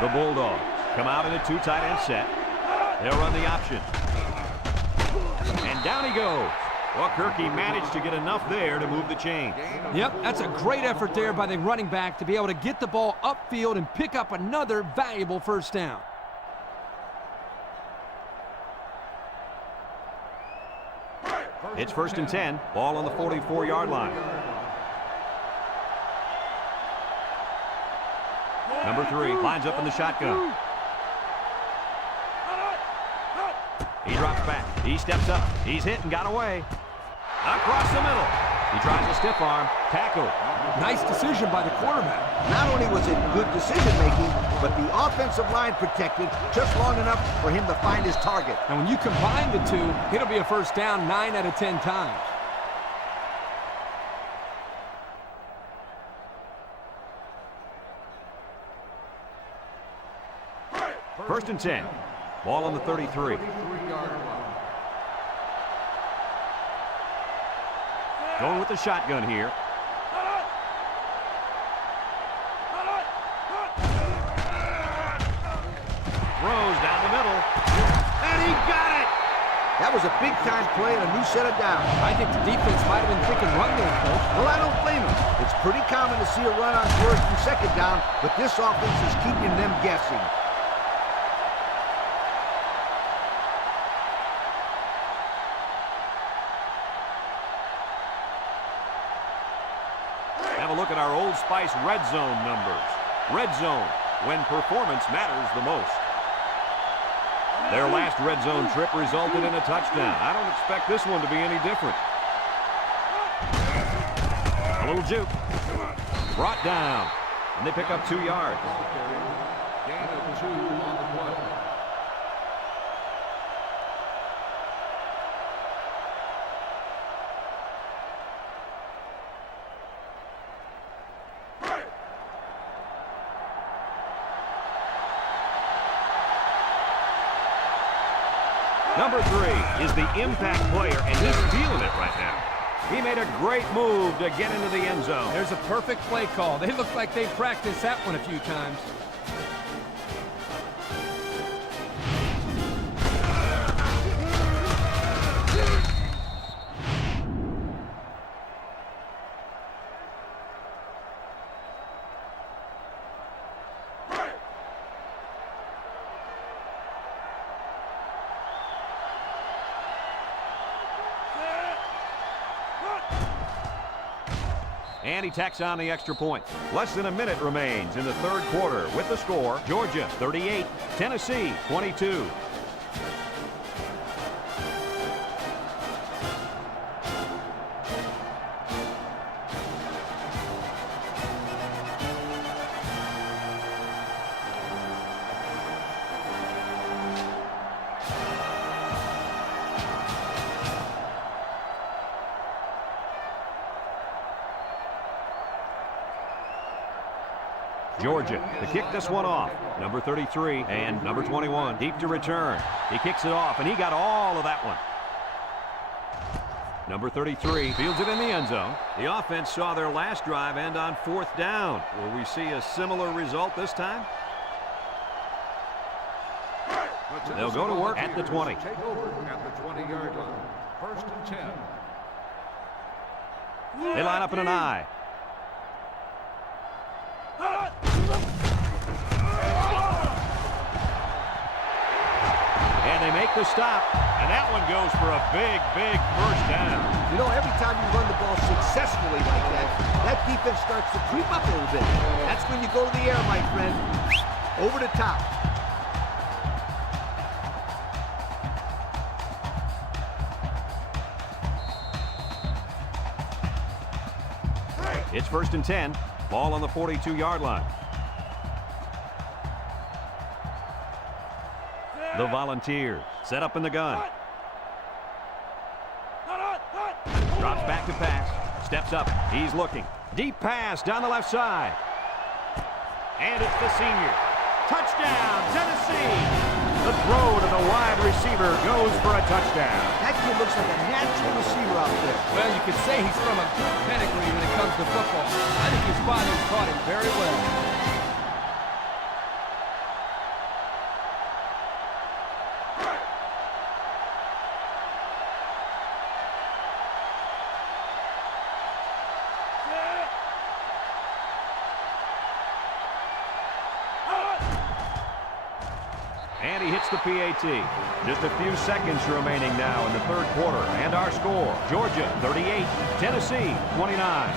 The Bulldogs come out in a 2 tight end set. They'll run the option. And down he goes. Well, Kirky managed to get enough there to move the chains. Yep, that's a great effort there by the running back to be able to get the ball upfield and pick up another valuable first down. It's 1st and 10. Ball on the 44-yard line. Number 3 lines up in the shotgun. He drops back. He steps up. He's hit and got away. Across the middle. He tries a stiff arm. Tackle. Nice decision by the quarterback. Not only was it good decision-making, but the offensive line protected just long enough for him to find his target. And when you combine the two, it'll be a first down 9 out of 10 times. First and 10. Ball on the 33. 33-yard line. Going with the shotgun here. Throws down the middle. And he got it! That was a big-time play and a new set of downs. I think the defense might have been thinking run there, Coach. Well, I don't blame him. It's pretty common to see a run on first and second down, but this offense is keeping them guessing. Have a look at our Old Spice red zone numbers. Red zone, when performance matters the most. Their last red zone trip resulted in a touchdown. I don't expect this one to be any different. A little juke. Brought down. And they pick up 2 yards. Gain of 2 on the play. Number 3 is the impact player, and he's feeling it right now. He made a great move to get into the end zone. There's a perfect play call. They look like they've practiced that one a few times. And he tacks on the extra point. Less than a minute remains in the third quarter with the score, Georgia 38, Tennessee 22. Georgia to kick this one off. Number 33 and number 21 deep to return. He kicks it off, and he got all of that one. Number 33 fields it in the end zone. The offense saw their last drive end on 4th down. Will we see a similar result this time? They'll go to work at the 20. Take over at the 20-yard line. First and 10. They line up in an I. And they make the stop, and that one goes for a big, big first down. You know, every time you run the ball successfully like that, that defense starts to creep up a little bit. That's when you go to the air, my friend. Over the top. It's first and 10. Ball on the 42-yard line. The Volunteers set up in the gun. Drops back to pass. Steps up. He's looking. Deep pass down the left side. And it's the senior. Touchdown, Tennessee! The throw to the wide receiver goes for a touchdown. That kid looks like a natural receiver out there. Well, you could say he's from a good pedigree when it comes to football. I think his father taught him very well. And he hits the PAT. Just a few seconds remaining now in the third quarter. And our score, Georgia 38, Tennessee 29.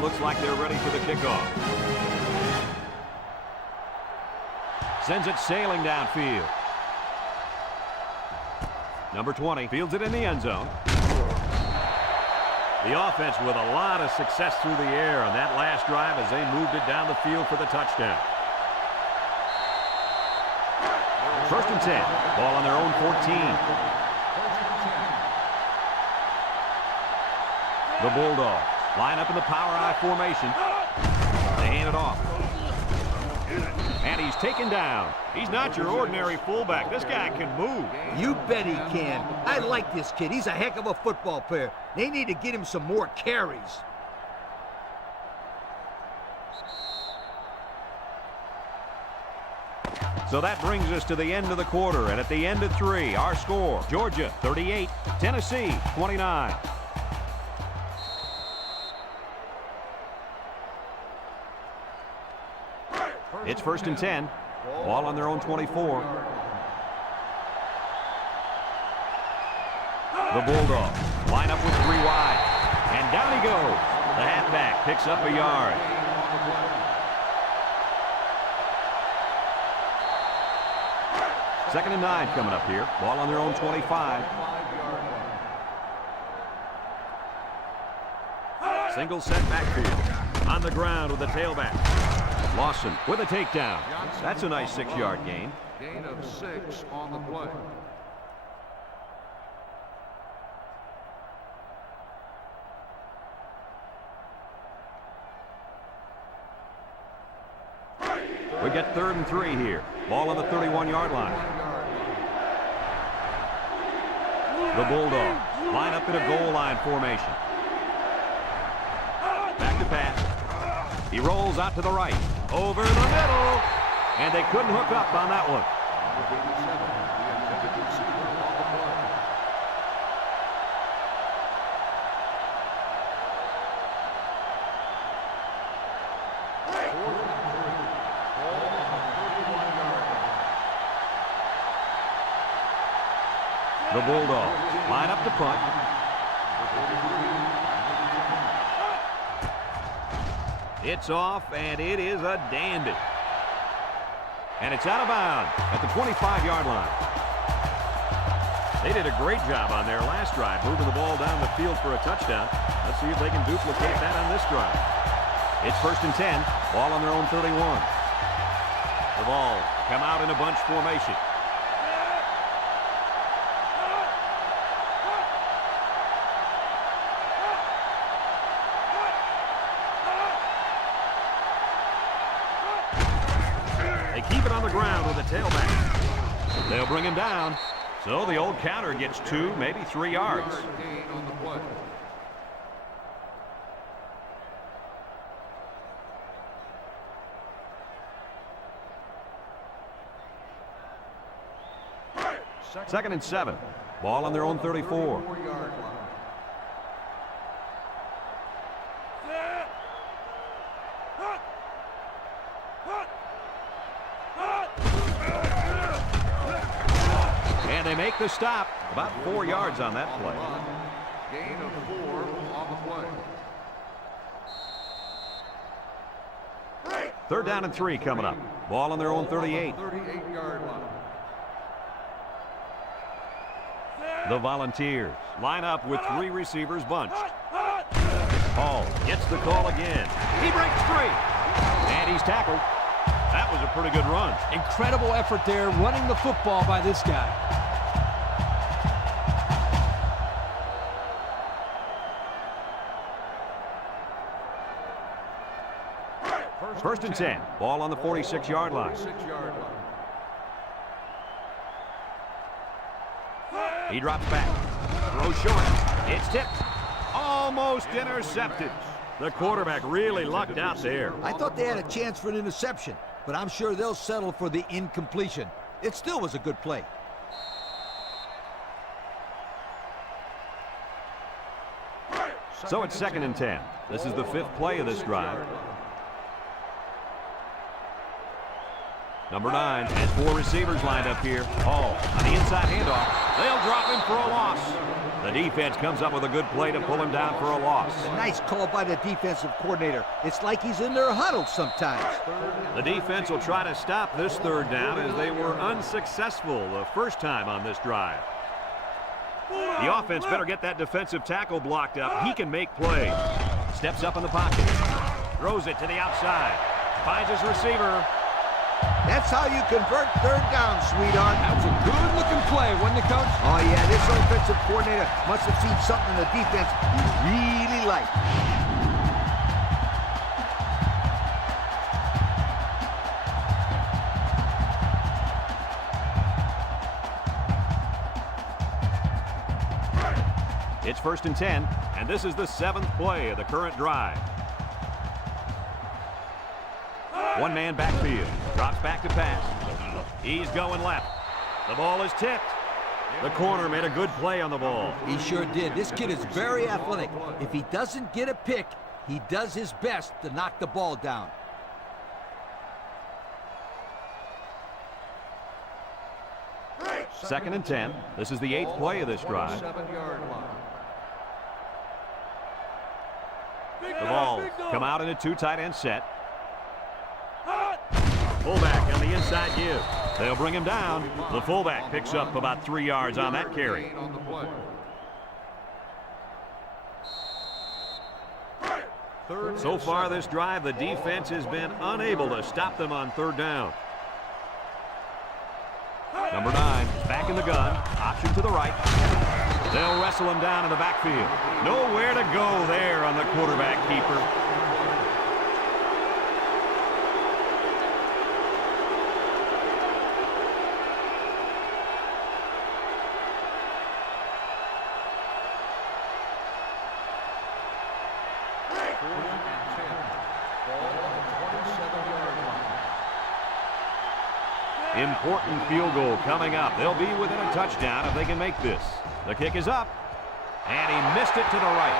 it looks like they're ready for the kickoff. Sends it sailing downfield. Number 20 fields it in the end zone. The offense with a lot of success through the air on that last drive as they moved it down the field for the touchdown. First and 10. Ball on their own 14. The Bulldogs line up in the power I formation. They hand it off. And he's taken down. He's not your ordinary fullback. This guy can move. You bet he can. I like this kid. He's a heck of a football player. They need to get him some more carries. So that brings us to the end of the quarter. And at the end of 3, our score, Georgia 38, Tennessee 29. It's first and 10. Ball on their own 24. The Bulldogs line up with 3 wide. And down he goes. The halfback picks up a yard. Second and 9 coming up here. Ball on their own 25. Single set backfield. On the ground with the tailback. Lawson with a takedown. That's a nice 6-yard gain. Gain of 6 on the play. We get 3rd and 3 here. Ball on the 31-yard line. The Bulldogs line up in a goal line formation. Back to pass. He rolls out to the right. Over the middle. And they couldn't hook up on that one. The Bulldogs line up to punt. It's off, and it is a dandy. And it's out of bounds at the 25-yard line. They did a great job on their last drive, moving the ball down the field for a touchdown. Let's see if they can duplicate that on this drive. It's first and 10, ball on their own 31. The ball come out in a bunch formation. Keep it on the ground with the tailback. They'll bring him down. So the old counter gets 2, maybe 3 yards. Second and 7. Ball on their own 34. And they make the stop. About 4 yards on that play. Gain of 4 on the play. 3rd down and 3 coming up. Ball on their own 38. 38-yard line. The Volunteers line up with 3 receivers bunched. Hall gets the call again. He breaks free. And he's tackled. That was a pretty good run. Incredible effort there running the football by this guy. First and 10. Ball on the 46-yard line. He drops back. Throw short. It's tipped. Almost intercepted. The quarterback really lucked out there. I thought they had a chance for an interception, but I'm sure they'll settle for the incompletion. It still was a good play. So it's 2nd and 10. This is the 5th play of this drive. Number 9 has 4 receivers lined up here. Hall on the inside handoff. They'll drop him for a loss. The defense comes up with a good play to pull him down for a loss. A nice call by the defensive coordinator. It's like he's in their huddle sometimes. The defense will try to stop this third down as they were unsuccessful the first time on this drive. The offense better get that defensive tackle blocked up. He can make plays. Steps up in the pocket. Throws it to the outside. Finds his receiver. That's how you convert third down, sweetheart. That was a good-looking play, wasn't it, Coach? Oh, yeah, this offensive coordinator must have seen something in the defense he really liked. It's 1st and 10, and this is the 7th play of the current drive. One man backfield. Drops back to pass. He's going left. The ball is tipped. The corner made a good play on the ball. He sure did. This kid is very athletic. If he doesn't get a pick, he does his best to knock the ball down. Second and 10. This is the 8th play of this drive. The ball come out in a 2 tight end set. Fullback on the inside give. They'll bring him down. The fullback picks up about 3 yards on that carry. So far this drive, the defense has been unable to stop them on third down. Number 9 is back in the gun. Option to the right. They'll wrestle him down in the backfield. Nowhere to go there on the quarterback keeper. Important field goal coming up. They'll be within a touchdown if they can make this. The kick is up, and he missed it to the right.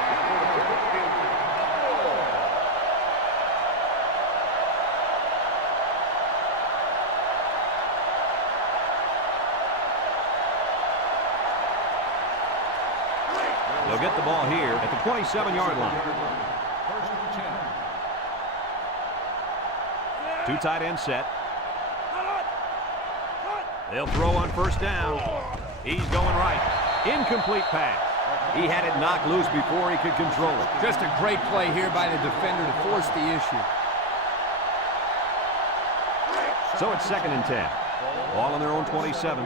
They'll get the ball here at the 27-yard line. 2 tight end set. They'll throw on first down. He's going right. Incomplete pass. He had it knocked loose before he could control it. Just a great play here by the defender to force the issue. So it's 2nd and 10. Ball on their own 27.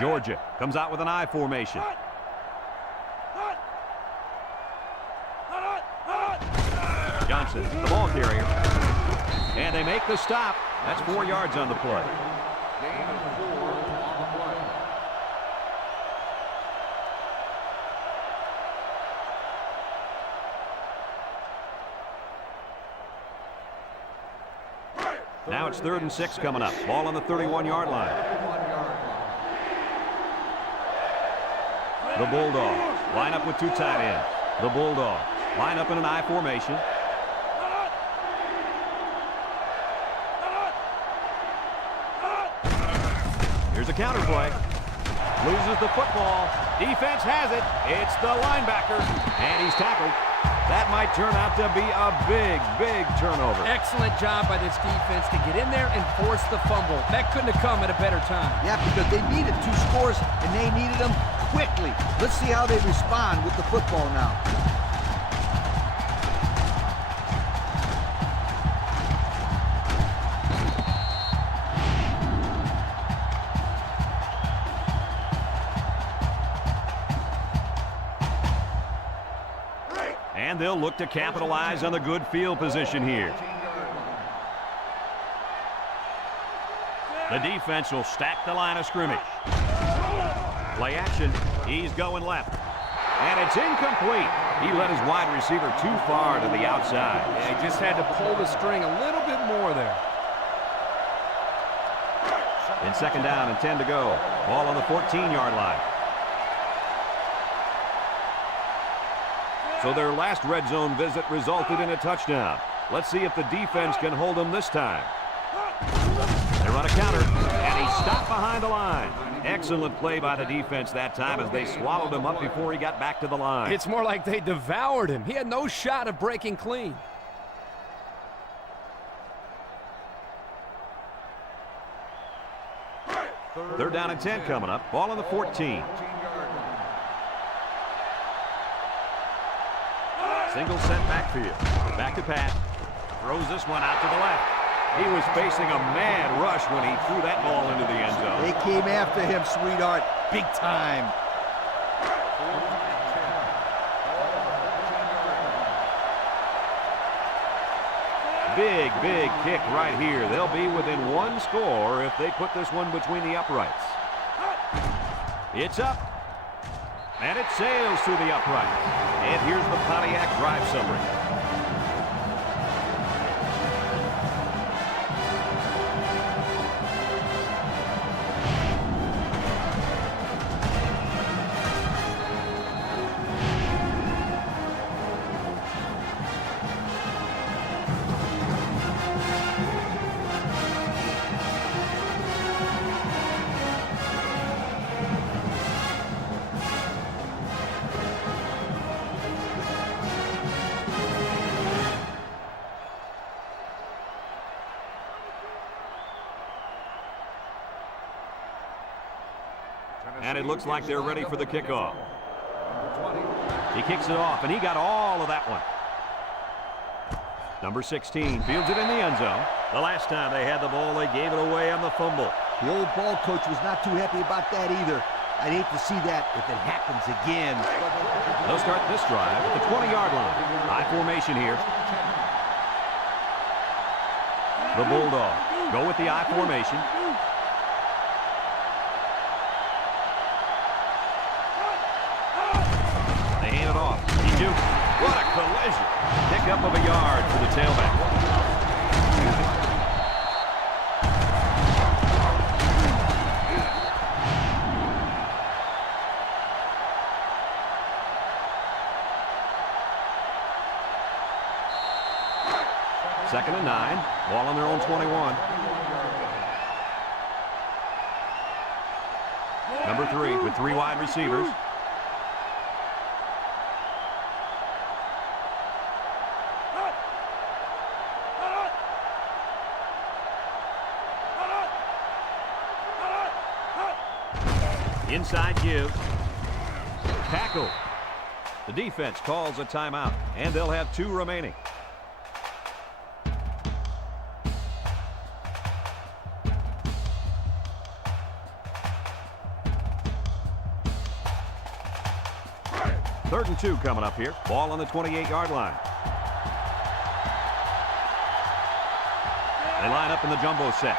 Georgia comes out with an I formation. Johnson, the ball carrier. And they make the stop. That's 4 yards on the play. Gain of 4 on the play. Now it's 3rd and 6 coming up. Ball on the 31-yard line. The Bulldogs line up with 2 tight ends. The Bulldogs line up in an I formation. Here's a counter play. Loses the football. Defense has it. It's the linebacker. And he's tackled. That might turn out to be a big, big turnover. Excellent job by this defense to get in there and force the fumble. That couldn't have come at a better time. Yeah, because they needed 2 scores, and they needed them quickly. Let's see how they respond with the football now. And they'll look to capitalize on the good field position here. The defense will stack the line of scrimmage. Play action. He's going left. And it's incomplete. He let his wide receiver too far to the outside. Yeah, he just had to pull the string a little bit more there. In 2nd down and 10 to go. Ball on the 14-yard line. So their last red zone visit resulted in a touchdown. Let's see if the defense can hold them this time. They run a counter, and he stopped behind the line. Excellent play by the defense that time as they swallowed him up before he got back to the line. It's more like they devoured him. He had no shot of breaking clean. Third down and 10 coming up. Ball on the 14. Single set backfield. Back to pass. Throws this one out to the left. He was facing a mad rush when he threw that ball into the end zone. They came after him, sweetheart. Big time. Big, big kick right here. They'll be within one score if they put this one between the uprights. It's up. And it sails through the uprights. And here's the Pontiac drive summary. And it looks like they're ready for the kickoff. He kicks it off, and he got all of that one. Number 16 fields it in the end zone. The last time they had the ball, they gave it away on the fumble. The old ball coach was not too happy about that either. I'd hate to see that if it happens again. They'll start this drive at the 20-yard line. High formation here. The Bulldogs go with the I formation. They hand it off. He jukes. What a collision. Pick up of a yard for the tailback. Second and 9. Ball on their own 21. Number 3 with 3 wide receivers. Inside give. Tackle. The defense calls a timeout, and they'll have 2 remaining. Third and 2 coming up here. Ball on the 28-yard line. They line up in the jumbo set.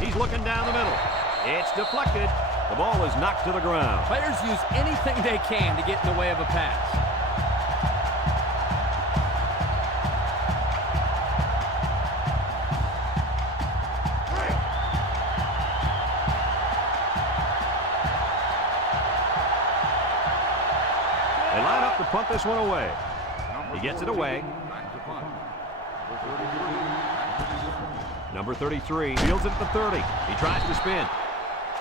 He's looking down the middle. It's deflected. The ball is knocked to the ground. Players use anything they can to get in the way of a pass. They line up to punt this one away. He gets it away. Number 33 fields it at the 30. He tries to spin.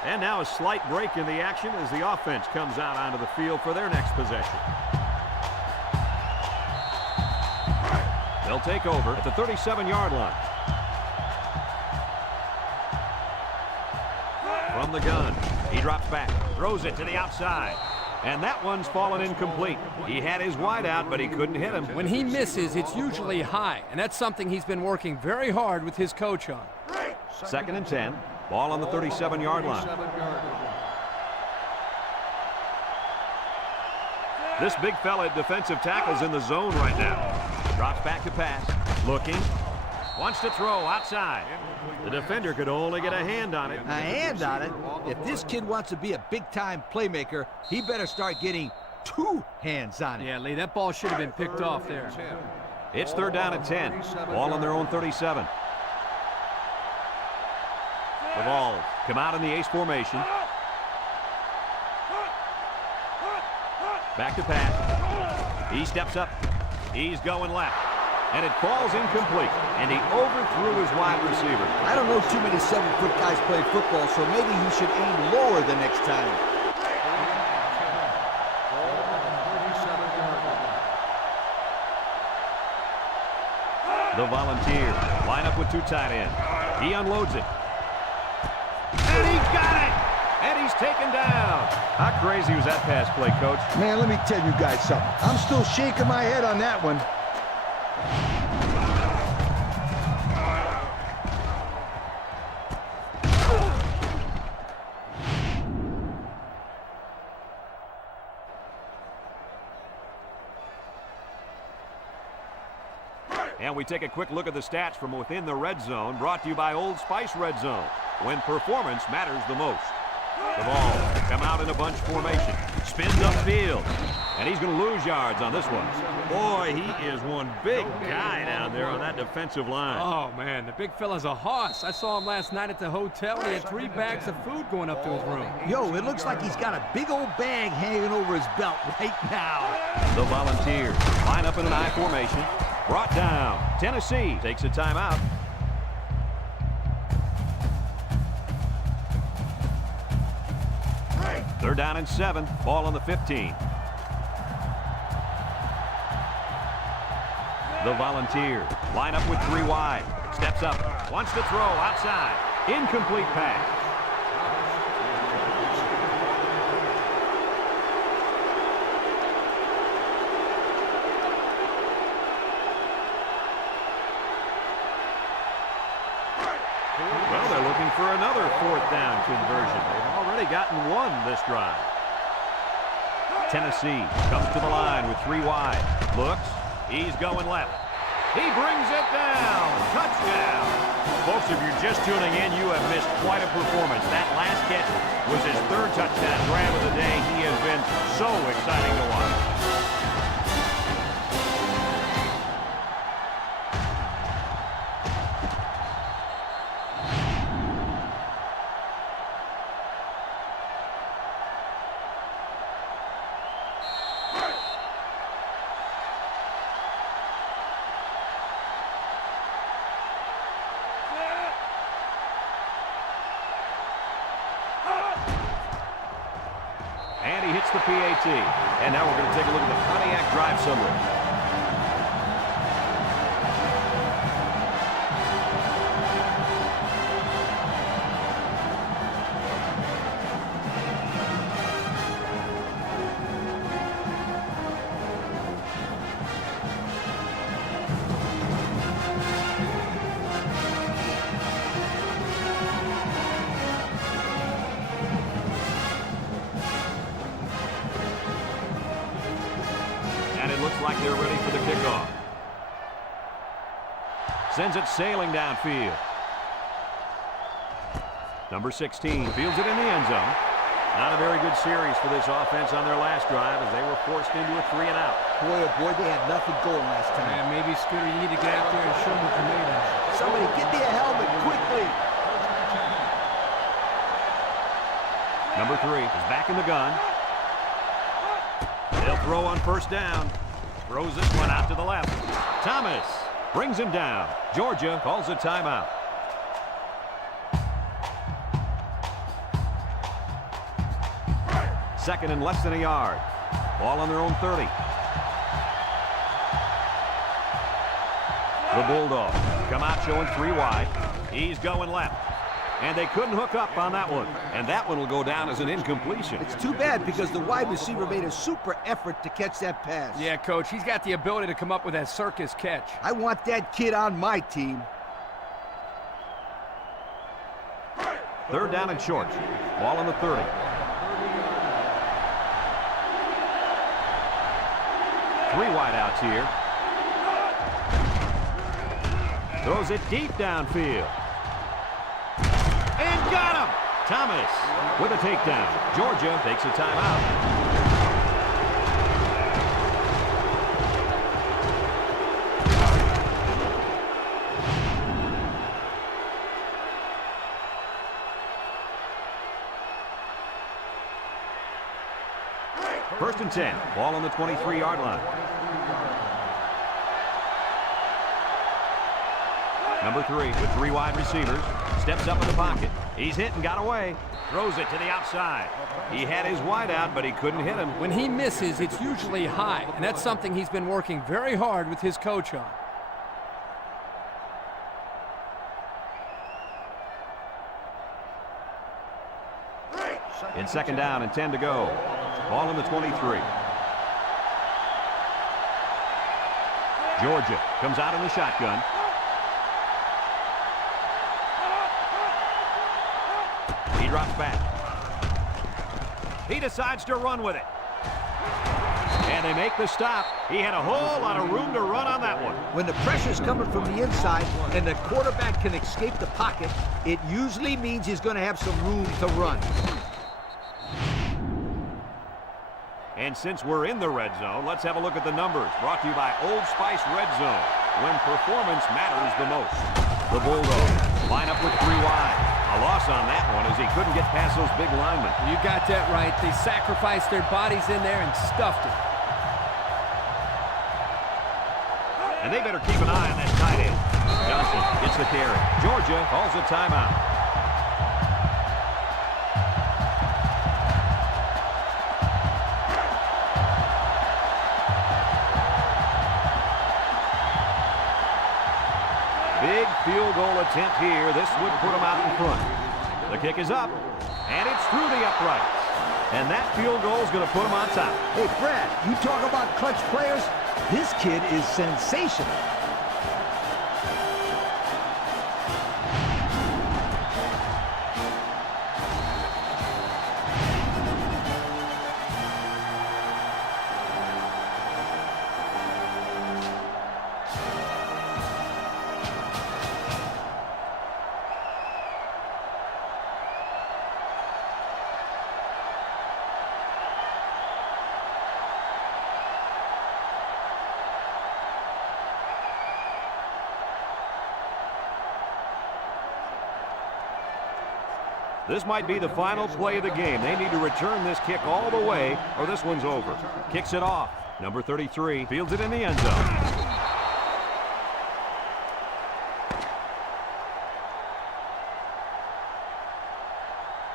And now a slight break in the action as the offense comes out onto the field for their next possession. They'll take over at the 37-yard line. From the gun, he drops back, throws it to the outside. And that one's fallen incomplete. He had his wide out, but he couldn't hit him. When he misses, it's usually high, and that's something he's been working very hard with his coach on. Second and 10. Ball on the 37-yard line. This big fella at defensive tackle's in the zone right now. Drops back to pass. Looking. Wants to throw outside. The defender could only get a hand on it. A hand on it? If this kid wants to be a big-time playmaker, he better start getting 2 hands on it. Yeah, Lee, that ball should have been picked off there. It's third down and 10. Ball on their own 37. The Vols come out in the ace formation. Back to pass. He steps up. He's going left. And it falls incomplete. And he overthrew his wide receiver. I don't know too many 7-foot guys playing football, so maybe he should aim lower the next time. The Volunteers line up with 2 tight ends. He unloads it. And he got it! And he's taken down. How crazy was that pass play, Coach? Man, let me tell you guys something. I'm still shaking my head on that one. And we take a quick look at the stats from within the red zone, brought to you by Old Spice Red Zone, when performance matters the most. The ball come out in a bunch formation, spins upfield, and he's going to lose yards on this one. Boy, he is one big guy down there on that defensive line. Oh, man, the big fella's a hoss. I saw him last night at the hotel, and he had 3 bags of food going up to his room. Yo, it looks like he's got a big old bag hanging over his belt right now. The Volunteers line up in an I formation. Brought down. Tennessee takes a timeout. They're down and 7. Ball on the 15. The Volunteers line up with 3 wide. Steps up. Wants to throw outside. Incomplete pass. Well, they're looking for another 4th down conversion. They've already gotten 1 this drive. Tennessee comes to the line with 3 wide. Looks. He's going left. He brings it down. Touchdown. Folks, if you're just tuning in, you have missed quite a performance. That last catch was his 3rd touchdown grab of the day. He has been so exciting to watch. And he hits the PAT. And now we're going to take a look at the Pontiac drive summary. Like they're ready for the kickoff. Sends it sailing downfield. Number 16 fields it in the end zone. Not a very good series for this offense on their last drive as they were forced into a 3 and out. Boy, oh boy, they had nothing going last time. Man, maybe, Scooter, you need to get out there and show them what you're made of. Somebody get me a helmet quickly. Number 3 is back in the gun. They'll throw on 1st down. Throws this one out to the left. Thomas brings him down. Georgia calls a timeout. Second and less than a yard. Ball on their own 30. The Bulldogs come out showing 3 wide. He's going left. And they couldn't hook up on that one. And that one will go down as an incompletion. It's too bad because the wide receiver made a super effort to catch that pass. Yeah, Coach, he's got the ability to come up with that circus catch. I want that kid on my team. 3rd down and short. Ball on the 30. Three wideouts here. Throws it deep downfield. And got him! Thomas with a takedown. Georgia takes a timeout. First and 10. Ball on the 23-yard line. Number 3 with 3 wide receivers. Steps up in the pocket. He's hit and got away. Throws it to the outside. He had his wide out, but he couldn't hit him. When he misses, it's usually high, and that's something he's been working very hard with his coach on. In second down and 10 to go. Ball on the 23. Georgia comes out in the shotgun. He drops back. He decides to run with it. And they make the stop. He had a whole lot of room to run on that one. When the pressure's coming from the inside and the quarterback can escape the pocket, it usually means he's going to have some room to run. And since we're in the red zone, let's have a look at the numbers. Brought to you by Old Spice Red Zone, when performance matters the most. The Bulldogs line up with 3 wide. A loss on that one as he couldn't get past those big linemen. You got that right. They sacrificed their bodies in there and stuffed it. And they better keep an eye on that tight end. Johnson gets the carry. Georgia calls a timeout. Big field goal attempt here. This would put them out in front. The kick is up, and it's through the uprights. And that field goal is going to put them on top. Hey, Brad, you talk about clutch players? This kid is sensational. This might be the final play of the game. They need to return this kick all the way, or this one's over. Kicks it off. Number 33 fields it in the end zone.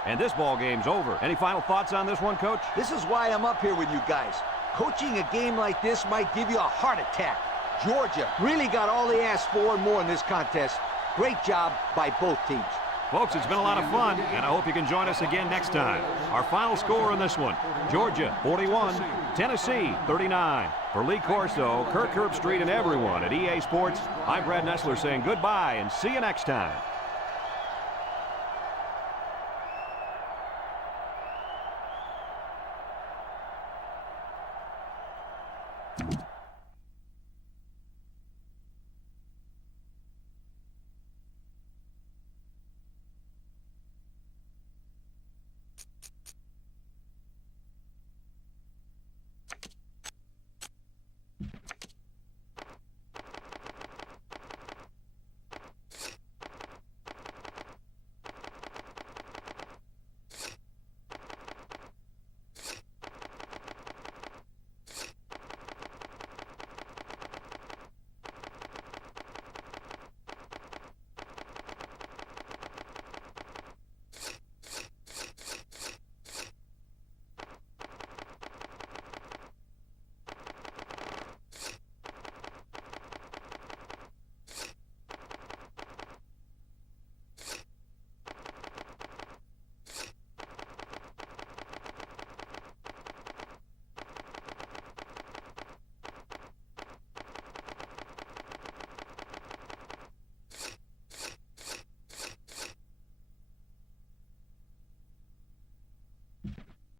And this ball game's over. Any final thoughts on this one, Coach? This is why I'm up here with you guys. Coaching a game like this might give you a heart attack. Georgia really got all they asked for and more in this contest. Great job by both teams. Folks, it's been a lot of fun, and I hope you can join us again next time. Our final score in this one, Georgia 41, Tennessee 39. For Lee Corso, Kirk Herbstreit, and everyone at EA Sports, I'm Brad Nessler saying goodbye and see you next time.